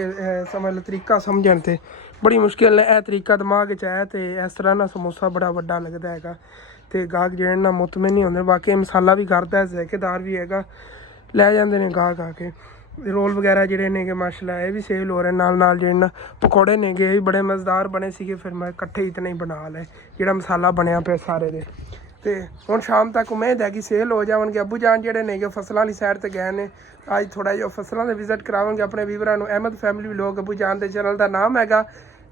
ਸਮਝ ਲਓ ਤਰੀਕਾ ਸਮਝਣ ਤੇ ਬੜੀ ਮੁਸ਼ਕਿਲ ਨਾਲ ਇਹ ਤਰੀਕਾ ਦਿਮਾਗ 'ਚ ਆਇਆ ਤੇ ਇਸ ਤਰ੍ਹਾਂ ਨਾ ਸਮੋਸਾ ਬੜਾ ਵੱਡਾ ਲੱਗਦਾ ਹੈਗਾ ਤੇ ਗਾਹਕ ਜਿਹੜੇ ਨਾ ਮੁਤਮਿਨ ਨਹੀਂ ਹੁੰਦੇ। ਬਾਕੀ ਮਸਾਲਾ ਵੀ ਕਰਦਾ, ਜ਼ਾਇਕੇਦਾਰ ਵੀ ਹੈਗਾ, ਲੈ ਜਾਂਦੇ ਨੇ ਗਾਹਕ ਆ ਕੇ। ਰੋਲ ਵਗੈਰਾ ਜਿਹੜੇ ਨੇਗੇ ਮਾਸ਼ਾਅੱਲਾ ਇਹ ਵੀ ਸੇਲ ਹੋ ਰਹੇ, ਨਾਲ ਜਿਹੜੇ ਨਾ ਪਕੌੜੇ ਨੇਗੇ ਇਹ ਵੀ ਬੜੇ ਮਜ਼ੇਦਾਰ ਬਣੇ ਸੀਗੇ। ਫਿਰ ਮੈਂ ਇਕੱਠੇ ਇਤਨੇ ਹੀ ਬਣਾ ਲਏ ਜਿਹੜਾ ਮਸਾਲਾ ਬਣਿਆ ਪਿਆ ਸਾਰੇ ਦੇ। ਤੇ ਹੁਣ ਸ਼ਾਮ ਤੱਕ ਉਮੀਦ ਹੈ ਕਿ ਸੇਲ ਹੋ ਜਾਣਗੇ। ਅੱਬੂ ਜਾਨ ਜਿਹੜੇ ਨੇਗੇ ਫਸਲਾਂ ਵਾਲੀ ਸਾਈਡ ਤੇ ਗਏ ਨੇ, ਅੱਜ ਥੋੜਾ ਜਿਹਾ ਫਸਲਾਂ ਦੇ ਵਿਜ਼ਿਟ ਕਰਾਵਾਂਗੇ ਆਪਣੇ ਵੀਵਰਾਂ ਨੂੰ। ਅਹਿਮਦ ਫੈਮਿਲੀ ਵਲੋਗ ਅੱਬੂ ਜਾਨ ਦੇ ਚੈਨਲ ਦਾ ਨਾਮ ਹੈਗਾ,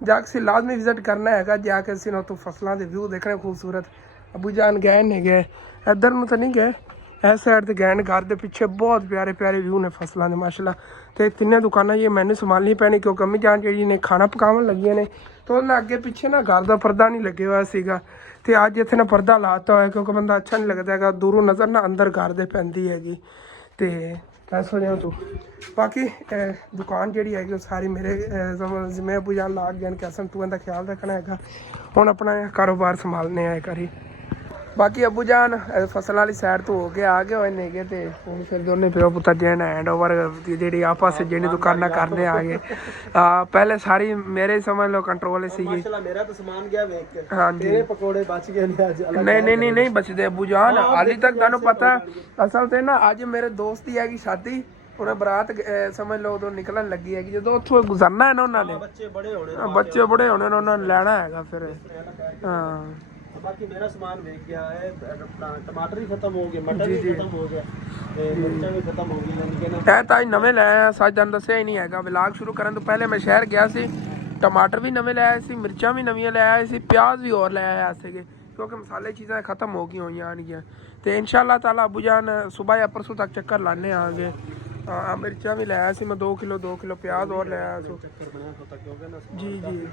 ਜਾ ਕੇ ਲਾਜ਼ਮੀ ਵਿਜ਼ਿਟ ਕਰਨਾ ਹੈਗਾ, ਜਾ ਕੇ ਅਸੀਂ ਉੱਥੋਂ ਫਸਲਾਂ ਦੇ ਵਿਊ ਦੇਖਣੇ ਖੂਬਸੂਰਤ। ਅੱਬੂ ਜਾਨ ਗਏ ਨੇਗੇ ਇੱਧਰ ਨੂੰ ਤਾਂ ਨਹੀਂ ਗਏ, ਇਸ ਸਾਈਡ ਤੇ ਗਏ ਨੇ, ਘਰ ਦੇ ਪਿੱਛੇ ਬਹੁਤ ਪਿਆਰੇ ਪਿਆਰੇ ਵਿਊ ਨੇ ਫਸਲਾਂ ਦੇ ਮਾਸ਼ਾਅੱਲਾ। ਤੇ ਤਿੰਨੇ ਦੁਕਾਨਾਂ ਇਹ ਮੈਨੂੰ ਸੰਭਾਲਣੀ ਪੈਣੀ ਕਿਉਂਕਿ ਅੰਮੀ ਜਾਨ ਜਿਹੜੀ ਨੇ ਖਾਣਾ ਪਕਾਉਣ ਲੱਗੀਆਂ ਨੇ, ਤਾਂ ਉਹਨਾਂ ਅੱਗੇ ਪਿੱਛੇ ਨਾ ਘਰ ਦਾ ਪਰਦਾ ਨਹੀਂ ਲੱਗਿਆ ਹੋਇਆ ਸੀਗਾ ਤੇ ਅੱਜ ਇੱਥੇ ਨਾ ਪਰਦਾ ਲਾਤਾ ਹੋਇਆ ਕਿਉਂਕਿ ਬੰਦਾ ਅੱਛਾ ਨਹੀਂ ਲੱਗਦਾ ਹੈਗਾ, ਦੂਰੋਂ ਨਜ਼ਰ ਨਾ ਅੰਦਰ ਘਰ ਦੇ ਪੈਂਦੀ ਹੈਗੀ। ਤੇ ਐਸੋ ਜਿਹਾ ਤੂੰ ਬਾਕੀ ਦੁਕਾਨ ਜਿਹੜੀ ਹੈਗੀ ਉਹ ਸਾਰੀ ਮੇਰੇ ਜਿਵੇਂ ਅੱਬੂ ਜਾਨ ਲਾ ਗਏ ਕਿ ਅਸਲ ਤੂੰ ਇਹਦਾ ਖਿਆਲ ਰੱਖਣਾ ਹੈਗਾ। ਹੁਣ ਆਪਣਾ ਕਾਰੋਬਾਰ ਸੰਭਾਲਨੇ ਆਏ ਕਰੀ। ਬਾਕੀ ਅੱਬੂ ਜਾਨ ਫਸਲਾਂ ਵਾਲੀ ਸਾਈਡ ਤੋਂ ਹੋ ਕੇ ਆ ਗਏ ਹੋਏ ਨੇਗੇ ਤੇ ਹੁਣ ਫਿਰ ਦੋਨੇ ਪਿਓ ਪੁੱਤਰ ਜਿਹੜੇ ਹੈਂਡ ਓਵਰ ਜਿਹੜੀ ਆਪਸ ਜਿਹੜੀ ਦੁਕਾਨਾਂ ਕਰਨੇ ਆ ਗਏ। ਪਹਿਲੇ ਸਾਰੀ ਮੇਰੇ ਸਮਝ ਲਓ ਕੰਟਰੋਲ ਸੀਗੀ। ਮਾਸ਼ਾਅੱਲਾ ਮੇਰਾ ਤਾਂ ਸਮਾਨ ਗਿਆ ਵੇਖ ਕੇ, ਹਾਂਜੀ ਤੇਰੇ ਪਕੌੜੇ ਬਚ ਗਏ ਨੇ ਅੱਜ। ਨਹੀਂ ਬਚਦੇ ਅੱਬੂ ਜਾਨ, ਹਾਲੀ ਤੱਕ ਤੁਹਾਨੂੰ ਪਤਾ ਅਸਲ ਤੇ ਨਾ ਅੱਜ ਮੇਰੇ ਦੋਸਤ ਦੀ ਹੈਗੀ ਸ਼ਾਦੀ, ਉਹਨੇ ਬਰਾਤ ਸਮਝ ਲਓ ਉਦੋਂ ਨਿਕਲਣ ਲੱਗੀ ਹੈਗੀ। ਜਦੋਂ ਉੱਥੋਂ ਗੁਜ਼ਰਨਾ ਹੈ ਨਾ ਉਹਨਾਂ ਨੇ, ਬੱਚੇ ਬੜੇ ਹੋਣੇ ਨੇ, ਉਹਨਾਂ ਨੇ ਲੈਣਾ ਹੈਗਾ ਫਿਰ। ਹਾਂ ਬਾਕੀ ਮੇਰਾ ਸਮਾਨ ਵੇਚ ਗਿਆ ਹੈ, ਟਮਾਟਰ ਵੀ ਖਤਮ ਹੋ ਗਏ, ਮਟਰ ਵੀ ਖਤਮ ਹੋ ਗਿਆ ਤੇ ਮਿਰਚਾਂ ਵੀ ਖਤਮ ਹੋ ਗਈਆਂ। ਇਹ ਤਾਂ ਅੱਜ ਨਵੇਂ ਲੈ ਆਇਆ, ਸੱਚ ਤੁਹਾਨੂੰ ਦੱਸਿਆ ਹੀ ਨਹੀਂ ਹੈਗਾ। ਵਲੌਗ ਸ਼ੁਰੂ ਕਰਨ ਤੋਂ ਪਹਿਲੇ ਮੈਂ ਸ਼ਹਿਰ ਗਿਆ ਸੀ, ਟਮਾਟਰ ਵੀ ਨਵੇਂ ਲੈ ਆਏ ਸੀ, ਮਿਰਚਾਂ ਵੀ ਨਵੀਆਂ ਲੈ ਆਏ ਸੀ, ਪਿਆਜ਼ ਵੀ ਹੋਰ ਲੈ ਆਇਆ ਸੀਗੇ ਕਿਉਂਕਿ ਮਸਾਲੇ ਚੀਜ਼ਾਂ ਖਤਮ ਹੋ ਗਈਆਂ ਹੋਈਆਂ ਆਣਗੀਆਂ। ਤੇ ਇਨਸ਼ਾਅੱਲਾ ਤਾਲਾ ਅੱਬੂ ਜਾਨ ਸੁਬਾਹ ਜਾਂ ਪਰਸੋਂ ਤੱਕ ਚੱਕਰ ਲਾਣੇ ਆਗੇ। ਮਿਰਚਾਂ ਵੀ ਲੈ ਆਇਆ ਸੀ ਮੈਂ 2 ਕਿਲੋ ਪਿਆਜ਼ ਹੋਰ ਲੈ ਆਇਆ ਸੀ। ਜੀ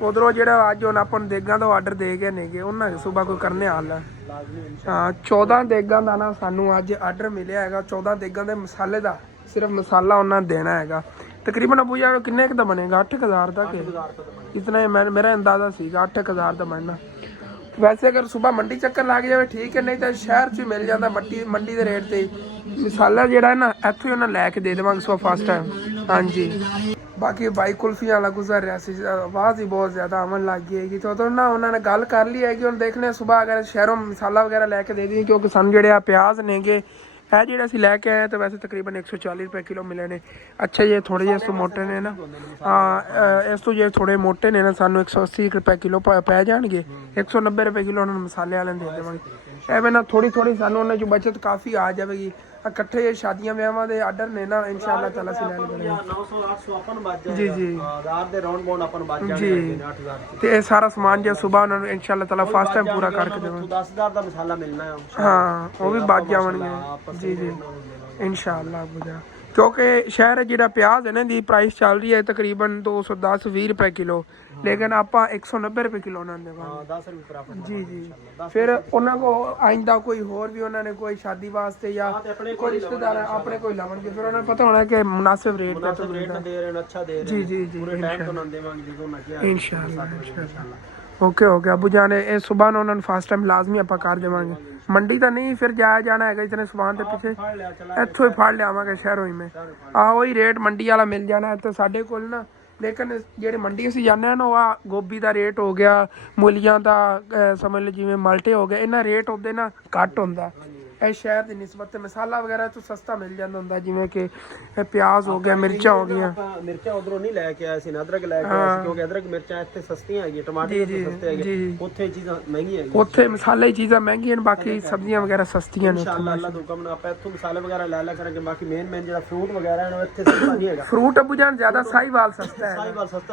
ਉਧਰੋਂ ਜਿਹੜਾ ਅੱਜ ਹੁਣ ਆਪਾਂ ਨੂੰ ਦੇਗਾਂ ਦਾ ਆਰਡਰ ਦੇ ਗਏ ਨੇਗੇ, ਉਹਨਾਂ ਨੇ ਸੁਬਾਹ ਕੋਈ ਕਰਨੇ ਹਾਲ ਹੈ। ਹਾਂ 14 ਦੇਗਾਂ ਦਾ ਨਾ ਸਾਨੂੰ ਅੱਜ ਆਰਡਰ ਮਿਲਿਆ ਹੈਗਾ, 14 ਦੇਗਾਂ ਦੇ ਮਸਾਲੇ ਦਾ, ਸਿਰਫ ਮਸਾਲਾ ਉਹਨਾਂ ਨੇ ਦੇਣਾ ਹੈਗਾ। ਤਕਰੀਬਨ ਅੱਬੂ ਜਾਨ ਕਿੰਨੇ ਕੁ ਦਾ ਬਣੇਗਾ? 8000 ਦਾ ਕਿ ਇਤਨਾ ਹੀ ਮੇਰਾ ਅੰਦਾਜ਼ਾ ਸੀਗਾ 8000 ਦਾ ਬਣਨਾ। ਵੈਸੇ ਅਗਰ ਸੁਬਾਹ ਮੰਡੀ ਚੱਕਰ ਲੱਗ ਜਾਵੇ ਠੀਕ ਹੈ, ਨਹੀਂ ਤਾਂ ਸ਼ਹਿਰ 'ਚ ਮਿਲ ਜਾਂਦਾ ਮੰਡੀ ਦੇ ਰੇਟ ਤੇ ਮਸਾਲਾ ਜਿਹੜਾ ਨਾ ਇੱਥੋਂ ਹੀ ਉਹਨਾਂ ਲੈ ਕੇ ਦੇ ਦੇਵਾਂਗੇ ਸੁਬਾਹ ਫਸਟ ਟਾਈਮ। ਹਾਂਜੀ ਬਾਕੀ ਬਾਈ ਕੁਲਫੀਆਂ ਵਾਲਾ ਗੁਜ਼ਰ ਰਿਹਾ ਸੀ, ਆਵਾਜ਼ ਹੀ ਬਹੁਤ ਜ਼ਿਆਦਾ ਆਉਣ ਲੱਗ ਗਈ ਹੈਗੀ। ਤਾਂ ਉਦੋਂ ਨਾ ਉਹਨਾਂ ਨੇ ਗੱਲ ਕਰ ਲਈ ਹੈਗੀ, ਹੁਣ ਦੇਖਦੇ ਹਾਂ ਸੁਬਾਹ ਅਗਰ ਸ਼ਹਿਰੋਂ ਮਸਾਲਾ ਵਗੈਰਾ ਲੈ ਕੇ ਦੇ ਦਈਏ ਕਿਉਂਕਿ ਸਾਨੂੰ ਜਿਹੜੇ ਆ ਪਿਆਜ਼ ਨੇਗੇ ਇਹ ਜਿਹੜੇ ਅਸੀਂ ਲੈ ਕੇ ਆਏ ਤਾਂ ਵੈਸੇ ਤਕਰੀਬਨ 140 ਰੁਪਏ ਕਿਲੋ ਮਿਲੇ ਨੇ। ਅੱਛਾ ਜੇ ਥੋੜੇ ਜਿਹੇ ਇਸ ਤੋਂ ਮੋਟੇ ਨੇ ਨਾ, ਇਸ ਤੋਂ ਜੇ ਥੋੜੇ ਮੋਟੇ ਨੇ ਨਾ ਸਾਨੂੰ 180 ਰੁਪਏ ਕਿਲੋ ਪੈ ਜਾਣਗੇ, 190 ਰੁਪਏ ਕਿਲੋ ਉਹਨਾਂ ਨੂੰ ਮਸਾਲੇ ਵਾਲਿਆਂ ਦੇ ਦੇਵਾਂਗੇ। ਐਵੇਂ ਨਾ ਥੋੜੀ ਸਾਨੂੰ ਉਹਨਾਂ 'ਚ ਬਚਤ ਕਾਫੀ ਆ ਜਾਵੇਗੀ। ਇਕੱਠੇ ਸ਼ਾਦੀਆਂ ਵਿਆਹਾਂ ਦੇ ਆਰਡਰ ਨੇ ਨਾ ਇਨਸ਼ਾਅੱਲਾ ਤਾਲਾ ਅਸੀਂ ਲੈ ਲਵਾਂਗੇ। 900-800 ਆਪਾਂ ਨੂੰ ਬਚ ਜਾਏਗਾ ਜੀ ਹਜ਼ਾਰ ਦੇ ਰਾਉਂਡ ਬਾਉਂਡ ਆਪਾਂ ਨੂੰ ਬਚ ਜਾਏਗਾ 8000 ਤੇ ਇਹ ਸਾਰਾ ਸਮਾਨ ਜੇ ਸੁਬਾਹ ਉਹਨਾਂ ਨੂੰ ਇਨਸ਼ਾਅੱਲਾ ਤਾਲਾ ਫਸਟ ਟਾਈਮ ਪੂਰਾ ਕਰਕੇ ਦੇਵਾਂਗੇ। 10000 ਦਾ ਮਸਾਲਾ ਮਿਲਣਾ ਹੈ। ਹਾਂ ਉਹ ਵੀ ਬਚ ਜਾਣਗੇ ਜੀ ਇਨਸ਼ਾਅੱਲਾ ਅੱਬੂ ਜਾਨ। ਕਿਉਂਕਿ ਸ਼ਹਿਰ ਜਿਹੜਾ ਪਿਆਜ਼ ਹੈ ਨਾ ਦੀ ਪ੍ਰਾਈਸ ਚੱਲ ਰਹੀ ਹੈ ਤਕਰੀਬਨ 210-20 ਰੁਪਏ ਕਿਲੋ, ਲੇਕਿਨ ਆਪਾਂ 190 ਰੁਪਏ ਕਿਲੋ ਉਹਨਾਂ ਨੂੰ ਦੇਵਾਂਗੇ। 10 ਰੁਪਏ ਪ੍ਰਾਫਿਟ ਜੀ ਫਿਰ ਉਹਨਾਂ ਕੋ ਆਇੰਦਾ ਕੋਈ ਹੋਰ ਵੀ ਉਹਨਾਂ ਨੇ ਕੋਈ ਸ਼ਾਦੀ ਵਾਸਤੇ ਜਾਂ ਕੋਈ ਰਿਸ਼ਤੇਦਾਰ ਆਪਣੇ ਕੋਈ ਲਾਵਣਗੇ, ਫਿਰ ਉਹਨਾਂ ਨੂੰ ਪਤਾ ਹੋਣਾ ਕਿ ਮੁਨਾਸਿਬ ਰੇਟ ਤੇ ਦੇ ਰਹੇ ਨੇ, ਅੱਛਾ ਦੇ ਰਹੇ ਨੇ। ਜੀ ਪੂਰੇ ਟਾਈਮ ਤੋਂ ਨਾ ਦੇਵਾਂਗੇ ਜਦੋਂ ਨਾ ਕਿਹਾ ਇਨਸ਼ਾਅੱਲਾ। ਓਕੇ ਅੱਬੂ ਜਾਨ ਇਹ ਸੁਬਾਹ ਨੂੰ ਉਹਨਾਂ ਨੂੰ ਫਸਟ ਟਾਈਮ ਲਾਜ਼ਮੀ ਆਪਾਂ ਕਰ ਦੇਵਾਂਗੇ। ਮੰਡੀ ਤਾਂ ਨਹੀਂ ਫਿਰ ਜਾਇਆ ਜਾਣਾ ਹੈਗਾ ਇਤਨੇ ਸਮਾਨ ਦੇ ਪਿੱਛੇ, ਇੱਥੋਂ ਹੀ ਫੜ ਲਿਆਵਾਂਗੇ ਸ਼ਹਿਰੋਂ ਹੀ। ਮੈਂ ਉਹੀ ਰੇਟ ਮੰਡੀ ਵਾਲਾ ਮਿਲ ਜਾਣਾ ਤੇ ਸਾਡੇ ਕੋਲ ਨਾ। ਲੇਕਿਨ ਜਿਹੜੇ ਮੰਡੀ ਅਸੀਂ ਜਾਂਦੇ ਹਾਂ ਨਾ ਉਹ ਗੋਭੀ ਦਾ ਰੇਟ ਹੋ ਗਿਆ, ਮੂਲੀਆਂ ਦਾ ਸਮਝ ਲਓ ਜਿਵੇਂ ਮਲਟੇ ਹੋ ਗਏ, ਇਹਨਾਂ ਰੇਟ ਉਹਦੇ ਨਾ ਘੱਟ ਹੁੰਦਾ। ਇਹ ਸ਼ਹਿਰ ਦੀ ਨਿਸਬਤ ਤੇ ਮਸਾਲਾ ਵਗੈਰਾ ਤੋਂ ਸਸਤਾ ਮਿਲ ਜਾਂਦਾ ਹੁੰਦਾ, ਜਿਵੇਂ ਕਿ ਪਿਆਜ਼ ਹੋ ਗਿਆ, ਮਿਰਚਾਂ ਹੋ ਗਈਆਂ। ਮਿਰਚਾਂ ਉਧਰੋਂ ਨਹੀਂ ਲੈ ਕੇ ਆਏ ਸੀ, ਅਦਰਕ ਲੈ ਕੇ ਆਏ ਸੀ ਕਿਉਂਕਿ ਅਦਰਕ ਮਿਰਚਾਂ ਇੱਥੇ ਸਸਤੀਆਂ ਹੈਗੀਆਂ, ਟਮਾਟਰ ਸਸਤੇ ਹੈਗੇ, ਉੱਥੇ ਚੀਜ਼ਾਂ ਮਹਿੰਗੀਆਂ ਹੈਗੀਆਂ। ਉੱਥੇ ਮਸਾਲੇ ਚੀਜ਼ਾਂ ਮਹਿੰਗੀਆਂ ਨੇ, ਬਾਕੀ ਸਬਜ਼ੀਆਂ ਵਗੈਰਾ ਸਸਤੀਆਂ ਨੇ। ਇਨਸ਼ਾਅੱਲਾ ਅੱਲਾਹ ਦਾ ਹੁਕਮ ਆਪਾਂ ਇੱਥੋਂ ਮਸਾਲੇ ਵਗੈਰਾ ਲੈ ਲਿਆ ਕਰਾਂਗੇ। ਬਾਕੀ ਮੇਨ ਜਿਹੜਾ ਫਰੂਟ ਵਗੈਰਾ ਹੈ ਇੱਥੇ ਸਸਤਾ ਨਹੀਂ ਹੈਗਾ। ਫਰੂਟ ਅੱਬੂ ਜਾਨ ਜ਼ਿਆਦਾ ਸਾਹੀਵਾਲ ਸਸਤਾ ਹੈ।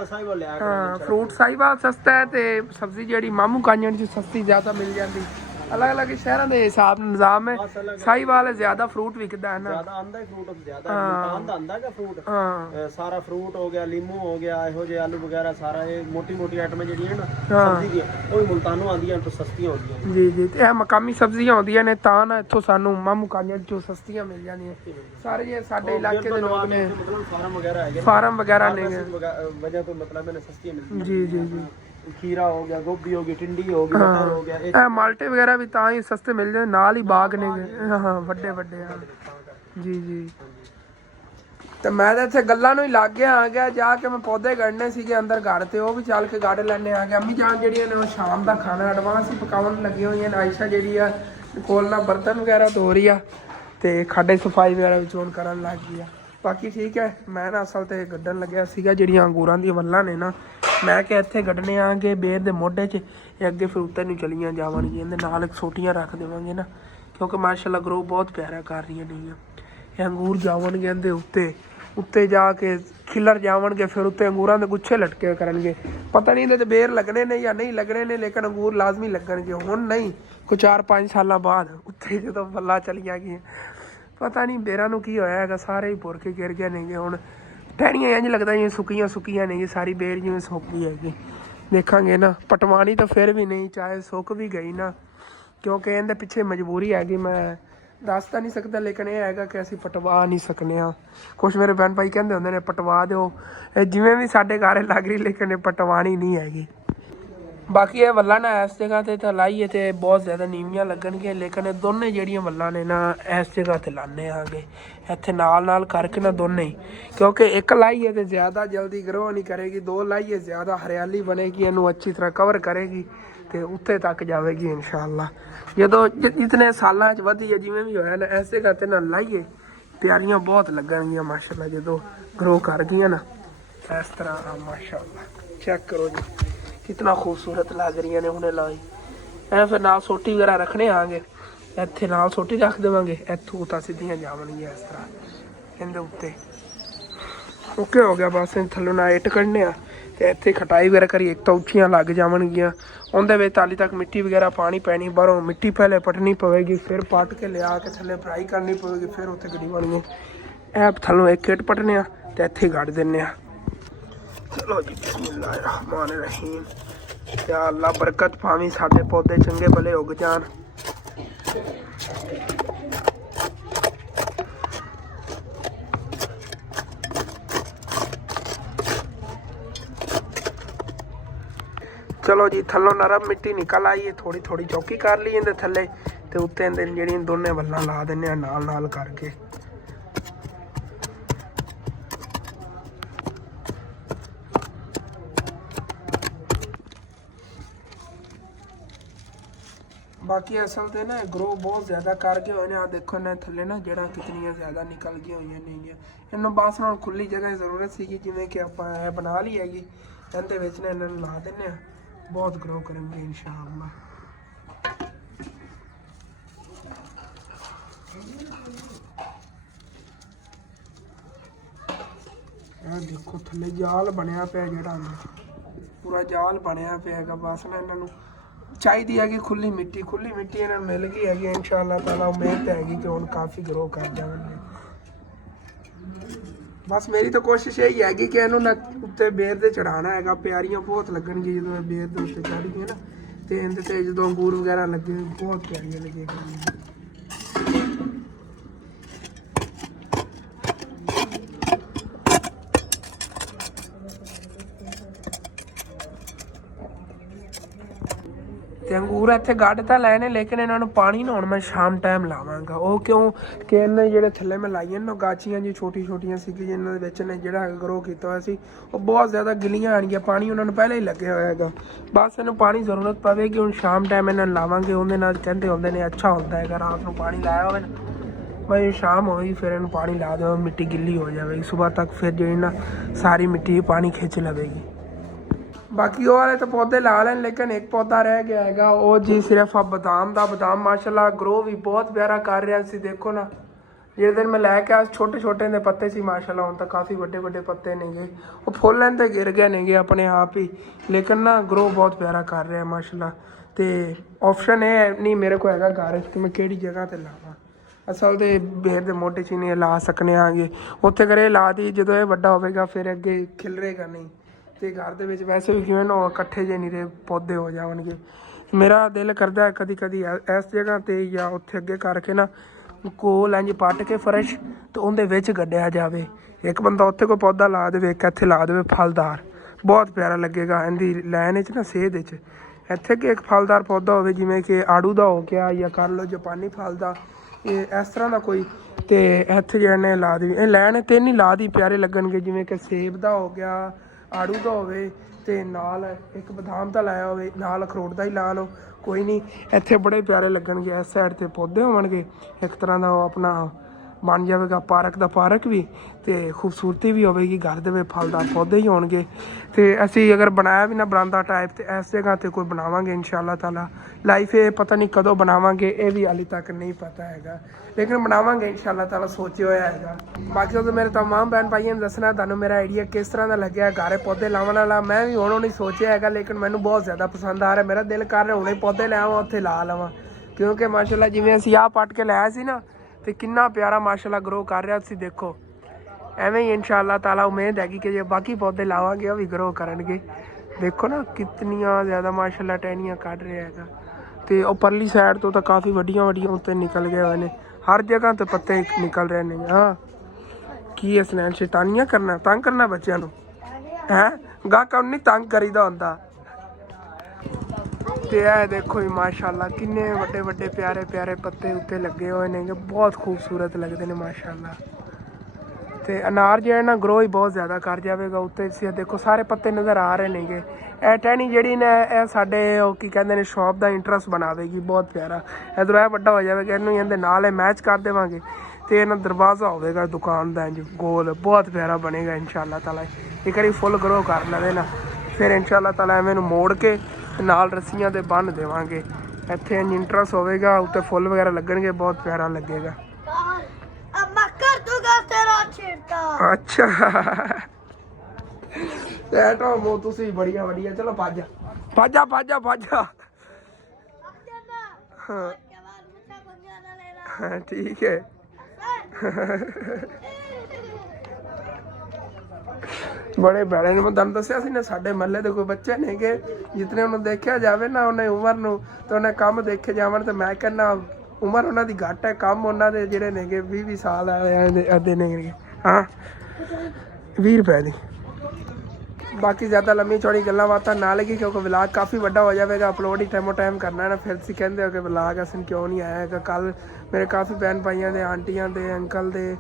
ਸਾਹੀਵਾਲ ਲਿਆ ਫਰੂਟ ਸਾਹੀਵਾਲ ਸਸਤਾ ਹੈ ਤੇ ਸਬਜ਼ੀ ਜਿਹੜੀ ਮਾਮੂ ਕਾਂਜਣ ਚ ਸਸਤੀ ਜ਼ਿਆਦਾ ਮਿਲ ਜਾਂਦੀ। अलग अलग शहरों के हिसाब निजाम है। साहिवाल ज्यादा फ्रूट विकदा है ना, ज्यादा आंदा ही फ्रूट ज्यादा मुल्तान दा आंदा है फ्रूट सारा फ्रूट हो गया, लीमू हो गया, ਇਹੋ ਜਿਹੇ ਆਲੂ ਵਗੈਰਾ ਸਾਰਾ ਇਹ ਮੋਟੀ ਮੋਟੀ ਆਈਟਮਾਂ ਜਿਹੜੀਆਂ ਨਾ ਸਬਜ਼ੀ ਦੀਆਂ ਉਹ ਮੁਲਤਾਨੋਂ ਆਉਂਦੀਆਂ ਤੋਂ ਸਸਤੀਆਂ ਹੁੰਦੀਆਂ ਜੀ ਜੀ। ਤੇ ਇਹ ਮਕਾਮੀ ਸਬਜ਼ੀਆਂ ਹੁੰਦੀਆਂ ਨੇ ਤਾਂ ਨਾ ਇੱਥੋਂ ਸਾਨੂੰ ਮਾਮੂ ਕਾਂਜਾਂ ਚੋਂ ਸਸਤੀਆਂ ਮਿਲ ਜਾਂਦੀਆਂ ਸਾਰੇ। ਜੇ ਸਾਡੇ ਇਲਾਕੇ ਦੇ ਲੋਕ ਨੇ ਫਾਰਮ ਵਗੈਰਾ ਹੈਗੇ, ਫਾਰਮ ਵਗੈਰਾ ਨੇ ਵਜ੍ਹਾ ਤੋਂ ਮਤਲਬ ਇਹਨੇ ਸਸਤੀਆਂ ਮਿਲਦੀਆਂ ਜੀ ਜੀ ਜੀ। खीरा हो गया, गोभी हो गई, टिंडी हो गई, मटर हो गया, ਇਹ ਮਾਲਟੇ ਵਗੈਰਾ ਵੀ ਤਾਂ ਹੀ ਸਸਤੇ ਮਿਲ ਜਾਂਦੇ, ਨਾਲ ਹੀ ਬਾਗ ਨੇ ਹਾਂ ਵੱਡੇ ਵੱਡੇ ਆ ਜੀ ਜੀ। ਤੇ ਮੈਂ ਤਾਂ ਇੱਥੇ ਗੱਲਾਂ ਨੂੰ ਹੀ ਲੱਗ ਗਿਆ ਆ ਗਿਆ ਜਾ ਕੇ ਮੈਂ ਪੌਦੇ ਗੜਨੇ ਸੀਗੇ ਅੰਦਰ ਗੜ ਤੇ ਉਹ ਵੀ ਚੱਲ ਕੇ ਗੜ ਲੈਣੇ ਆ ਗਿਆ। ਅੰਮੀ ਜਾਨ ਜਿਹੜੀਆਂ ਨੇ ਉਹ ਸ਼ਾਮ ਦਾ ਖਾਣਾ ਐਡਵਾਂਸ ਹੀ ਪਕਾਉਣ ਲੱਗੀਆਂ ਹੋਈਆਂ ਨੇ। ਆਇਸ਼ਾ ਜਿਹੜੀ ਆ ਕੋਲ ਨਾਲ ਬਰਤਨ ਵਗੈਰਾ ਧੋ ਰਹੀ ਆ ਤੇ ਖਾਡੇ ਸਫਾਈ ਵਗੈਰਾ ਵੀ ਚੋਣ ਕਰਨ ਲੱਗ ਗਈ ਆ। ਬਾਕੀ ਠੀਕ ਹੈ। ਮੈਂ ਨਾ ਅਸਲ ਤੇ ਗੱਡਣ ਲੱਗਿਆ ਸੀਗਾ ਜਿਹੜੀਆਂ ਅੰਗੂਰਾਂ ਦੀਆਂ ਵੱਲਾਂ ਨੇ ਨਾ, ਮੈਂ ਕਿ ਇੱਥੇ ਗੱਡਣੇ ਆਂਗੇ ਬੇਰ ਦੇ ਮੋਢੇ 'ਚ ਇਹ ਅੱਗੇ ਫਿਰ ਉੱਤੇ ਨੂੰ ਚਲੀਆਂ ਜਾਵਣਗੀਆਂ। ਇਹਦੇ ਨਾਲ ਇੱਕ ਛੋਟੀਆਂ ਰੱਖ ਦੇਵਾਂਗੇ ਨਾ ਕਿਉਂਕਿ ਮਾਸ਼ਾਅੱਲਾ ਗਰੋ ਬਹੁਤ ਪਿਆਰਾ ਕਰ ਰਹੀਆਂ ਨੇ। ਇਹ ਅੰਗੂਰ ਜਾਵਣਗੇ ਇਹਦੇ ਉੱਤੇ, ਉੱਤੇ ਜਾ ਕੇ ਖਿਲਰ ਜਾਵਣਗੇ, ਫਿਰ ਉੱਤੇ ਅੰਗੂਰਾਂ ਦੇ ਗੁੱਛੇ ਲਟਕੇ ਕਰਨਗੇ। ਪਤਾ ਨਹੀਂ ਇਹਦੇ 'ਚ ਬੇਰ ਲੱਗਣੇ ਨੇ ਜਾਂ ਨਹੀਂ ਲੱਗਣੇ ਨੇ, ਲੇਕਿਨ ਅੰਗੂਰ ਲਾਜ਼ਮੀ ਲੱਗਣਗੇ। ਹੁਣ ਨਹੀਂ, ਕੋਈ 4-5 ਸਾਲਾਂ ਬਾਅਦ ਉੱਤੇ ਜਦੋਂ ਵੱਲਾਂ ਚਲੀਆਂ ਗਈਆਂ ਪਤਾ ਨਹੀਂ ਬੇਰਾਂ ਨੂੰ ਕੀ ਹੋਇਆ ਹੈਗਾ, ਸਾਰੇ ਹੀ ਭੁਰ ਕੇ ਗਿਰ ਗਏ ਨੇਗੇ। ਹੁਣ ਟਹਿਣੀਆਂ ਇੰਝ ਲੱਗਦਾ ਜਿਵੇਂ ਸੁੱਕੀਆਂ ਸੁੱਕੀਆਂ ਨੇ, ਸਾਰੀ ਬੇਰ ਜਿਵੇਂ ਸੁੱਕ ਗਈ ਹੈਗੀ। ਦੇਖਾਂਗੇ ਨਾ, ਪਟਵਾਣੀ ਤਾਂ ਫਿਰ ਵੀ ਨਹੀਂ, ਚਾਹੇ ਸੁੱਕ ਵੀ ਗਈ ਨਾ, ਕਿਉਂਕਿ ਇਹਦੇ ਪਿੱਛੇ ਮਜਬੂਰੀ ਹੈਗੀ। ਮੈਂ ਦੱਸ ਤਾਂ ਨਹੀਂ ਸਕਦਾ, ਲੇਕਿਨ ਇਹ ਹੈਗਾ ਕਿ ਅਸੀਂ ਪਟਵਾ ਨਹੀਂ ਸਕਨੇ ਹਾਂ। ਕੁਛ ਮੇਰੇ ਭੈਣ ਭਾਈ ਕਹਿੰਦੇ ਹੁੰਦੇ ਨੇ ਪਟਵਾ ਦਿਓ, ਇਹ ਜਿਵੇਂ ਵੀ ਸਾਡੇ ਘਰ ਲੱਗ ਰਹੀ, ਲੇਕਿਨ ਇਹ ਪਟਵਾਣੀ ਨਹੀਂ ਹੈਗੀ। ਬਾਕੀ ਇਹ ਵੱਲਾਂ ਨਾ ਇਸ ਜਗ੍ਹਾ 'ਤੇ ਤਾਂ ਲਾਈਏ ਤੇ ਬਹੁਤ ਜ਼ਿਆਦਾ ਨੀਵੀਆਂ ਲੱਗਣਗੀਆਂ, ਲੇਕਿਨ ਇਹ ਦੋਨੇ ਜਿਹੜੀਆਂ ਵੱਲਾਂ ਨੇ ਨਾ ਇਸ ਜਗ੍ਹਾ 'ਤੇ ਲਾਉਂਦੇ ਆਂਗੇ ਇੱਥੇ ਨਾਲ ਨਾਲ ਕਰਕੇ ਨਾ ਦੋਨੇ ਹੀ, ਕਿਉਂਕਿ ਇੱਕ ਲਾਈਏ ਤੇ ਜ਼ਿਆਦਾ ਜਲਦੀ ਗਰੋ ਨਹੀਂ ਕਰੇਗੀ, ਦੋ ਲਾਈਏ ਜ਼ਿਆਦਾ ਹਰਿਆਲੀ ਬਣੇਗੀ, ਇਹਨੂੰ ਅੱਛੀ ਤਰ੍ਹਾਂ ਕਵਰ ਕਰੇਗੀ ਤੇ ਉੱਥੇ ਤੱਕ ਜਾਵੇਗੀ ਇਨਸ਼ਾਅੱਲਾ। ਜਦੋਂ ਜਿਤਨੇ ਸਾਲਾਂ 'ਚ ਵਧੀ ਹੈ ਜਿਵੇਂ ਵੀ ਹੋਇਆ ਨਾ, ਇਸ ਜਗ੍ਹਾ 'ਤੇ ਨਾ ਲਾਈਏ ਪਿਆਰੀਆਂ ਬਹੁਤ ਲੱਗਣਗੀਆਂ ਮਾਸ਼ਾਅੱਲਾ। ਜਦੋਂ ਗਰੋ ਕਰ ਗਈਆਂ ਨਾ ਇਸ ਤਰ੍ਹਾਂ ਮਾਸ਼ਾਅੱਲਾ, ਚੈੱਕ ਕਰੋ ਜੀ कितना खूबसूरत लग रही ने हुणे लाई। ऐ फिर नाल सोटी वगैरह रखने आंगे, इत्थे नाल सोटी रख देवांगे, इत्थों तां सीधियां जावणगियां इस तरह इहदे उत्ते। ओके हो गया बस, थल्लों ना इट कढने आ ते इत्थे खटाई वगैरह करी, एक तां उच्चियां लग जावणगियां। उहदे विच हाली तक मिट्टी वगैरह पानी पैनी, बाहरों मिट्टी पहले पटनी पवेगी, फिर पट के लिया के थल्ले फ्राई करनी पवेगी, फिर उत्थे गड़ी बननी। ऐ थल्लों एक इट पटने आ ते इत्थे गड़ दिन्ने आ। चलो जी बिस्मिल्लाहिर्रहमानिर्रहीम। या अल्लाह बरकत पावी, साडे पौधे चंगे भले उग जान। चलो जी थल्लों नरम मिट्टी निकल आई है, थोड़ी थोड़ी चौकी कर ली इहदे थल्ले ते उत्ते जेहड़ियां दोने वल्लां ला दिन्ने नाल नाल करके। बाकी असल तो ना ग्रो बहुत ज़्यादा कर गए हुए आ, देखो ना थले ना जड़ा कितनी ज़्यादा निकल गई हुई नहीं, इन्होंने बस ना खुली जगह जरूरत सी जिमें कि आप बना ली हैगी, इहदे विच ना इन्होंने ला देने, बहुत ग्रो करेंगे इंशाअल्लाह। देखो थले जाल बनया पे जड़ा पूरा जाल बनया पे है, बस ना इन्होंने चाहिए है कि खुली मिट्टी इन्हें मिल गई है इंशाअल्लाह ताला। उम्मीद हैगी कि हुण काफ़ी ग्रो कर जाएंगे। बस मेरी तो कोशिश यही हैगी कि इन्हों ना उत्ते बेर दे चढ़ाना है, प्यारियां बहुत लगनगी जो बेर दे उत्ते चढ़ गई ना, तो इहदे ते जो अंगूर वगैरह लगे बहुत प्यारियां लगेगी। ਤੇ ਅੰਗੂਰ ਇੱਥੇ ਗੱਡ ਤਾਂ ਲੈਣੇ, ਲੇਕਿਨ ਇਹਨਾਂ ਨੂੰ ਪਾਣੀ ਨਾ ਹੁਣ ਮੈਂ ਸ਼ਾਮ ਟਾਈਮ ਲਾਵਾਂਗਾ। ਉਹ ਕਿਉਂ ਕਿ ਇਹਨਾਂ ਜਿਹੜੇ ਥੱਲੇ ਮੈਂ ਲਾਈਆਂ ਨਾ ਗਾਚੀਆਂ ਜੀ ਛੋਟੀ ਛੋਟੀਆਂ ਸੀ ਕਿ ਜਿਨ੍ਹਾਂ ਦੇ ਵਿੱਚ ਨੇ ਜਿਹੜਾ ਗਰੋ ਕੀਤਾ ਹੋਇਆ ਸੀ ਉਹ ਬਹੁਤ ਜ਼ਿਆਦਾ ਗਿੱਲੀਆਂ ਆਣਗੀਆਂ, ਪਾਣੀ ਉਹਨਾਂ ਨੂੰ ਪਹਿਲਾਂ ਹੀ ਲੱਗਿਆ ਹੋਇਆ ਹੈਗਾ। ਬਸ ਇਹਨੂੰ ਪਾਣੀ ਜ਼ਰੂਰਤ ਪਵੇਗੀ, ਹੁਣ ਸ਼ਾਮ ਟਾਈਮ ਇਹਨਾਂ ਨੂੰ ਲਾਵਾਂਗੇ। ਉਹਦੇ ਨਾਲ ਕਹਿੰਦੇ ਹੁੰਦੇ ਨੇ ਅੱਛਾ ਹੁੰਦਾ ਹੈਗਾ, ਰਾਤ ਨੂੰ ਪਾਣੀ ਲਾਇਆ ਹੋਵੇ ਨਾ भाई शाम होगी फिर इन पानी ला दो, मिट्टी गिल्ली हो जाएगी, सुबह तक फिर जो ना सारी मिट्टी पानी खिंच लवेगी। बाकी वो वाले तो पौधे ला लें, लेकिन एक पौधा रह गया है वो जी सिर्फ अब बादाम का। बादाम माशाल्लाह ग्रो भी बहुत प्यारा कर रहा सी, देखो ना जिस दिन मैं लैके आया छोटे छोटे ने पत्ते सी माशाल्लाह, हुण तो काफ़ी बड़े बड़े पत्ते नेगे, वो फुल तो गिर गए नेगे अपने आप ही, लेकिन ना ग्रो बहुत प्यारा कर रहा है माशाल्लाह। ਤੇ ਆਪਸ਼ਨ ਇਹ ਨਹੀਂ ਮੇਰੇ ਕੋਲ ਹੈਗਾ ਘਰ ਕਿ ਮੈਂ ਕਿਹੜੀ ਜਗ੍ਹਾ ਤੇ ਲਾਵਾਂ। ਅਸਲ ਤੇ ਬੇਰ ਦੇ ਮੋਢੇ 'ਚ ਹੀ ਨਹੀਂ ਲਾ ਸਕਨੇ ਆਂਗੇ, ਉੱਥੇ ਕਰੇ ਲਾ ਦੀ, ਜਦੋਂ ਇਹ ਵੱਡਾ ਹੋਵੇਗਾ ਫਿਰ ਅੱਗੇ ਖਿਲਰੇਗਾ ਨਹੀਂ। ਤੇ ਘਰ ਦੇ ਵਿੱਚ ਵੈਸੇ ਵੀ ਕਿਵੇਂ ਨਾ ਇਕੱਠੇ ਜੇ ਨਹੀਂ ਦੇ ਪੌਦੇ ਹੋ ਜਾਣਗੇ। ਮੇਰਾ ਦਿਲ ਕਰਦਾ ਹੈ ਕਦੀ ਕਦੀ ਇਸ ਜਗ੍ਹਾ ਤੇ ਜਾਂ ਉੱਥੇ ਅੱਗੇ ਕਰਕੇ ਨਾ ਕੋਲ ਇੰਝ ਪੱਟ ਕੇ ਫਰਸ਼ ਤੇ ਉਹਦੇ ਵਿੱਚ ਗੱਡਿਆ ਜਾਵੇ। ਇੱਕ ਬੰਦਾ ਉੱਥੇ ਕੋਈ ਪੌਦਾ ਲਾ ਦੇਵੇ, ਇੱਕ ਇੱਥੇ ਲਾ ਦੇਵੇ ਫਲਦਾਰ, ਬਹੁਤ ਪਿਆਰਾ ਲੱਗੇਗਾ। ਇਹਦੀ ਲਾਈਨ ਵਿੱਚ ਨਾ ਸੇਧ ਵਿੱਚ ਇੱਥੇ ਕਿ ਇੱਕ ਫਲਦਾਰ ਪੌਦਾ ਹੋਵੇ, ਜਿਵੇਂ ਕਿ ਆੜੂ ਦਾ ਹੋ ਗਿਆ ਜਾਂ ਕਰ ਲਓ ਜਾਪਾਨੀ ਫਲ ਦਾ, ਇਹ ਇਸ ਤਰ੍ਹਾਂ ਦਾ ਕੋਈ। ਤੇ ਇੱਥੇ ਜਿਹਨੇ ਲਾ ਦੀ, ਇਹ ਲੈਣ ਤਿੰਨ ਹੀ ਲਾ ਦੀ ਪਿਆਰੇ ਲੱਗਣਗੇ, ਜਿਵੇਂ ਕਿ ਸੇਬ ਦਾ ਹੋ ਗਿਆ, ਆੜੂ ਦਾ ਹੋਵੇ ਤੇ ਨਾਲ ਇੱਕ ਬਦਾਮ ਦਾ ਲਾਇਆ ਹੋਵੇ, ਨਾਲ ਅਖਰੋਟ ਦਾ ਹੀ ਲਾ ਲਓ, ਕੋਈ ਨਹੀਂ। ਇੱਥੇ ਬੜੇ ਪਿਆਰੇ ਲੱਗਣਗੇ। ਇਸ ਸਾਈਡ ਤੇ ਪੌਦੇ ਹੋਣਗੇ, ਇੱਕ ਤਰ੍ਹਾਂ ਦਾ ਉਹ ਆਪਣਾ ਬਣ ਜਾਵੇਗਾ ਪਾਰਕ ਦਾ ਪਾਰਕ ਵੀ, ਤੇ ਖੂਬਸੂਰਤੀ ਵੀ ਹੋਵੇਗੀ। ਘਰ ਦੇ ਵਿੱਚ ਫਲਦਾਰ ਪੌਦੇ ਹੀ ਹੋਣਗੇ। ਤੇ ਅਸੀਂ ਅਗਰ ਬਣਾਇਆ ਵੀ ਨਾ ਬਰਾਂਡਾ ਟਾਈਪ, ਤੇ ਇਸ ਜਗ੍ਹਾ ਤੇ ਕੋਈ ਬਣਾਵਾਂਗੇ ਇਨਸ਼ਾਅੱਲਾ ਤਾਲਾ। ਲਾਈਫ ਇਹ ਪਤਾ ਨਹੀਂ ਕਦੋਂ ਬਣਾਵਾਂਗੇ, ਇਹ ਵੀ ਹਾਲੇ ਤੱਕ ਨਹੀਂ ਪਤਾ ਹੈਗਾ, ਲੇਕਿਨ ਬਣਾਵਾਂਗੇ ਇਨਸ਼ਾਅੱਲਾ ਤਾਲਾ, ਸੋਚਿਆ ਹੋਇਆ ਹੈਗਾ। ਬਾਕੀ ਉਹ ਮੇਰੇ ਤਮਾਮ ਭੈਣ ਭਾਈਆਂ ਨੂੰ ਦੱਸਣਾ ਤੁਹਾਨੂੰ ਮੇਰਾ ਆਈਡੀਆ ਕਿਸ ਤਰ੍ਹਾਂ ਦਾ ਲੱਗਿਆ ਘਰ ਪੌਦੇ ਲਾਉਣ ਵਾਲਾ। ਮੈਂ ਵੀ ਹੁਣ ਨਹੀਂ ਸੋਚਿਆ ਹੈਗਾ, ਲੇਕਿਨ ਮੈਨੂੰ ਬਹੁਤ ਜ਼ਿਆਦਾ ਪਸੰਦ ਆ ਰਿਹਾ। ਮੇਰਾ ਦਿਲ ਕਰ ਰਿਹਾ ਹੁਣੇ ਪੌਦੇ ਲੈ ਆਵਾਂ, ਉੱਥੇ ਲਾ ਲਵਾਂ, ਕਿਉਂਕਿ ਮਾਸ਼ਾਅੱਲਾ ਜਿਵੇਂ ਅਸੀਂ ਆਹ ਪੱਟ ਕੇ ਲਾਇਆ ਸੀ ਨਾ, ਤੇ ਕਿੰਨਾ ਪਿਆਰਾ ਮਾਸ਼ਾਅੱਲਾ ਗਰੋ ਕਰ ਰਿਹਾ। ਤੁਸੀਂ ਦੇਖੋ ਐਵੇਂ ਹੀ ਇਨਸ਼ਾਅੱਲਾ ਤਾਲਾ ਉਮੀਦ ਹੈਗੀ ਕਿ ਜੇ ਬਾਕੀ ਪੌਦੇ ਲਾਵਾਂਗੇ ਉਹ ਵੀ ਗਰੋ ਕਰਨਗੇ। ਦੇਖੋ ਨਾ ਕਿਤਨੀਆਂ ਜ਼ਿਆਦਾ ਮਾਸ਼ਾਅੱਲਾ ਟਹਿਣੀਆਂ ਕੱਢ ਰਿਹਾ ਹੈਗਾ। ਤੇ ਉਹ ਪਰਲੀ ਸਾਈਡ ਤੋਂ ਤਾਂ ਕਾਫੀ ਵੱਡੀਆਂ ਵੱਡੀਆਂ ਉੱਤੇ ਨਿਕਲ ਗਏ ਹੋਏ ਨੇ, ਹਰ ਜਗ੍ਹਾ ਤੇ ਪੱਤੇ ਨਿਕਲ ਰਹੇ ਨੇ। ਹਾਂ ਕੀ ਇਸ ਨੇ ਸ਼ੈਤਾਨੀਆਂ ਕਰਨਾ, ਤੰਗ ਕਰਨਾ ਬੱਚਿਆਂ ਨੂੰ ਹੈ, ਗਾਹਕਾਂ ਨੂੰ ਨਹੀਂ ਤੰਗ ਕਰੀਦਾ ਹੁੰਦਾ। ਤੇ ਇਹ ਦੇਖੋ ਜੀ ਮਾਸ਼ਾਅੱਲਾ ਕਿੰਨੇ ਵੱਡੇ ਵੱਡੇ ਪਿਆਰੇ ਪਿਆਰੇ ਪੱਤੇ ਉੱਤੇ ਲੱਗੇ ਹੋਏ ਨੇ, ਬਹੁਤ ਖੂਬਸੂਰਤ ਲੱਗਦੇ ਨੇ ਮਾਸ਼ਾਅੱਲਾ। ਤੇ ਅਨਾਰ ਜਿਹੜਾ ਨਾ ਗਰੋ ਹੀ ਬਹੁਤ ਜ਼ਿਆਦਾ ਕਰ ਜਾਵੇਗਾ ਉੱਤੇ। ਤੁਸੀਂ ਦੇਖੋ ਸਾਰੇ ਪੱਤੇ ਨਜ਼ਰ ਆ ਰਹੇ ਨੇਗੇ। ਇਹ ਟਹਿਣੀ ਜਿਹੜੀ ਨੇ ਇਹ ਸਾਡੇ ਉਹ ਕੀ ਕਹਿੰਦੇ ਨੇ ਸ਼ੌਪ ਦਾ ਇੰਟਰਸਟ ਬਣਾਵੇਗੀ, ਬਹੁਤ ਪਿਆਰਾ। ਇੱਧਰੋਂ ਇਹ ਵੱਡਾ ਹੋ ਜਾਵੇਗਾ, ਇਹਨੂੰ ਇਹਦੇ ਨਾਲ ਇਹ ਮੈਚ ਕਰ ਦੇਵਾਂਗੇ, ਤੇ ਇਹਨਾਂ ਦਰਵਾਜ਼ਾ ਹੋਵੇਗਾ ਦੁਕਾਨ ਦਾ ਇੰਜ ਗੋਲ, ਬਹੁਤ ਪਿਆਰਾ ਬਣੇਗਾ ਇਨਸ਼ਾਅੱਲਾ ਤਾਲਾ। ਇੱਕ ਵਾਰੀ ਫੁੱਲ ਗਰੋ ਕਰ ਲਵੇ ਨਾ, ਫਿਰ ਇਨਸ਼ਾਅੱਲਾ ਤਾਲਾ ਐਵੇਂ ਨੂੰ ਮੋੜ ਕੇ ਨਾਲ ਰੱਸੀਆਂ ਦੇ ਬੰਨ੍ਹ ਦੇਵਾਂਗੇ। ਇੱਥੇ ਇੰਜ ਇੰਟਰਸਟ ਹੋਵੇਗਾ, ਉੱਤੇ ਫੁੱਲ ਵਗੈਰਾ ਲੱਗਣਗੇ, ਬਹੁਤ ਪਿਆਰਾ ਲੱਗੇਗਾ। ਅੱਛਾ ਐਟੋ ਮੋ ਤੁਸੀਂ ਬੜੀਆਂ ਵੱਡੀਆਂ, ਚਲੋ ਭਾਜਾ ਭਾਜਾ ਭਾਜਾ ਭਾਜਾ। ਹਾਂ ਠੀਕ ਹੈ। ਬੜੇ ਭੈੜੇ ਨੇ, ਮੈਂ ਤੁਹਾਨੂੰ ਦੱਸਿਆ ਸੀ ਨਾ ਸਾਡੇ ਮਹੱਲੇ ਦੇ ਕੋਈ ਬੱਚੇ ਨੇਗੇ, ਜਿਤਨੇ ਉਹਨੂੰ ਦੇਖਿਆ ਜਾਵੇ ਨਾ ਉਹਨੇ ਉਮਰ ਨੂੰ, ਤੇ ਉਹਨੇ ਕੰਮ ਦੇਖੇ ਜਾਵਣ, ਤੇ ਮੈਂ ਕਹਿੰਦਾ ਉਮਰ ਉਹਨਾਂ ਦੀ ਘੱਟ ਹੈ, ਕੰਮ ਉਹਨਾਂ ਦੇ ਜਿਹੜੇ ਨੇਗੇ 20-20 ਸਾਲ ਆਦੇ ਨੇਗੇ। ਹਾਂ 20 ਰੁਪਏ ਦੀ। ਬਾਕੀ ਜ਼ਿਆਦਾ ਲੰਮੀ ਚੌੜੀ ਗੱਲਾਂ ਬਾਤਾਂ ਨਾ ਲੱਗੀ, ਕਿਉਂਕਿ ਵਲਾਗ ਕਾਫੀ ਵੱਡਾ ਹੋ ਜਾਵੇਗਾ, ਅਪਲੋਡ ਹੀ ਟਾਈਮੋ ਟਾਈਮ ਕਰਨਾ ਹੈ ਨਾ। ਫਿਰ ਤੁਸੀਂ ਕਹਿੰਦੇ ਹੋ ਕਿ ਵਲਾਗ ਅਸੀਂ ਕਿਉਂ ਨਹੀਂ ਆਇਆ ਹੈਗਾ। ਕੱਲ੍ਹ ਮੇਰੇ ਕਾਫੀ ਭੈਣ ਭਾਈਆਂ ਦੇ, ਆਂਟੀਆਂ ਦੇ, ਅੰਕਲ ਦੇ,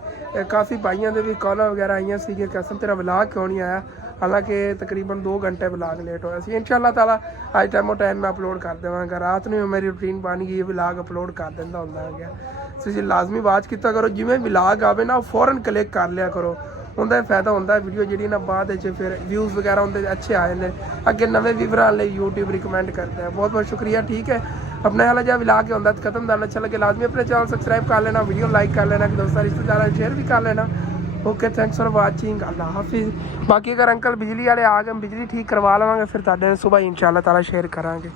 ਕਾਫੀ ਭਾਈਆਂ ਦੇ ਵੀ ਕਾਲਾਂ ਵਗੈਰਾ ਆਈਆਂ ਸੀਗੀਆਂ ਕਿ ਅਸਲ ਤੇਰਾ ਵਲਾਗ ਕਿਉਂ ਨਹੀਂ ਆਇਆ। ਹਾਲਾਂਕਿ ਤਕਰੀਬਨ 2 ਘੰਟੇ ਵਲਾਗ ਲੇਟ ਹੋਇਆ ਸੀ। ਇਨਸ਼ਾਅੱਲਾ ਤਾਲਾ ਅੱਜ ਟਾਈਮੋ ਟਾਈਮ ਮੈਂ ਅਪਲੋਡ ਕਰ ਦੇਵਾਂਗਾ। ਰਾਤ ਨੂੰ ਮੇਰੀ ਰੂਟੀਨ ਬਣ ਗਈ, ਵਲਾਗ ਅਪਲੋਡ ਕਰ ਦਿੰਦਾ ਹੁੰਦਾ ਹੈਗਾ। ਤੁਸੀਂ ਲਾਜ਼ਮੀ ਆਵਾਜ਼ ਕੀਤਾ ਕਰੋ, ਜਿਵੇਂ ਵਲਾਗ ਆਵੇ ਨਾ ਫੌਰਨ ਕਲਿੱਕ ਕਰ ਲਿਆ ਕਰੋ, ਉਹਦਾ ਫਾਇਦਾ ਹੁੰਦਾ। ਵੀਡੀਓ ਜਿਹੜੀ ਨਾ ਬਾਅਦ ਵਿੱਚ ਫਿਰ ਵਿਊਜ਼ ਵਗੈਰਾ ਉਹਦੇ ਅੱਛੇ ਆ ਜਾਂਦੇ, ਅੱਗੇ ਨਵੇਂ ਵਿਊਵਰਾਂ ਲਈ YouTube ਰਿਕਮੈਂਡ ਕਰਦਾ ਹੈ। ਬਹੁਤ ਬਹੁਤ ਸ਼ੁਕਰੀਆ। ਠੀਕ ਹੈ, अपने वाला जब मिला के होता खत्म दाना अच्छा लगे लाजमी अपने चैनल सब्सक्राइब कर लेना, वीडियो लाइक कर लेना, दोस्तों रिश्तेदार शेयर भी कर लेना। ओके थैंक्स फॉर वाचिंग, अल्लाह हाफिज़। बाकी अगर अंकल बिजली वाले आ गए बिजली ठीक करवा लवांगे फिर तुहाडे सुबह इंशाअल्लाह ताला शेयर करांगे।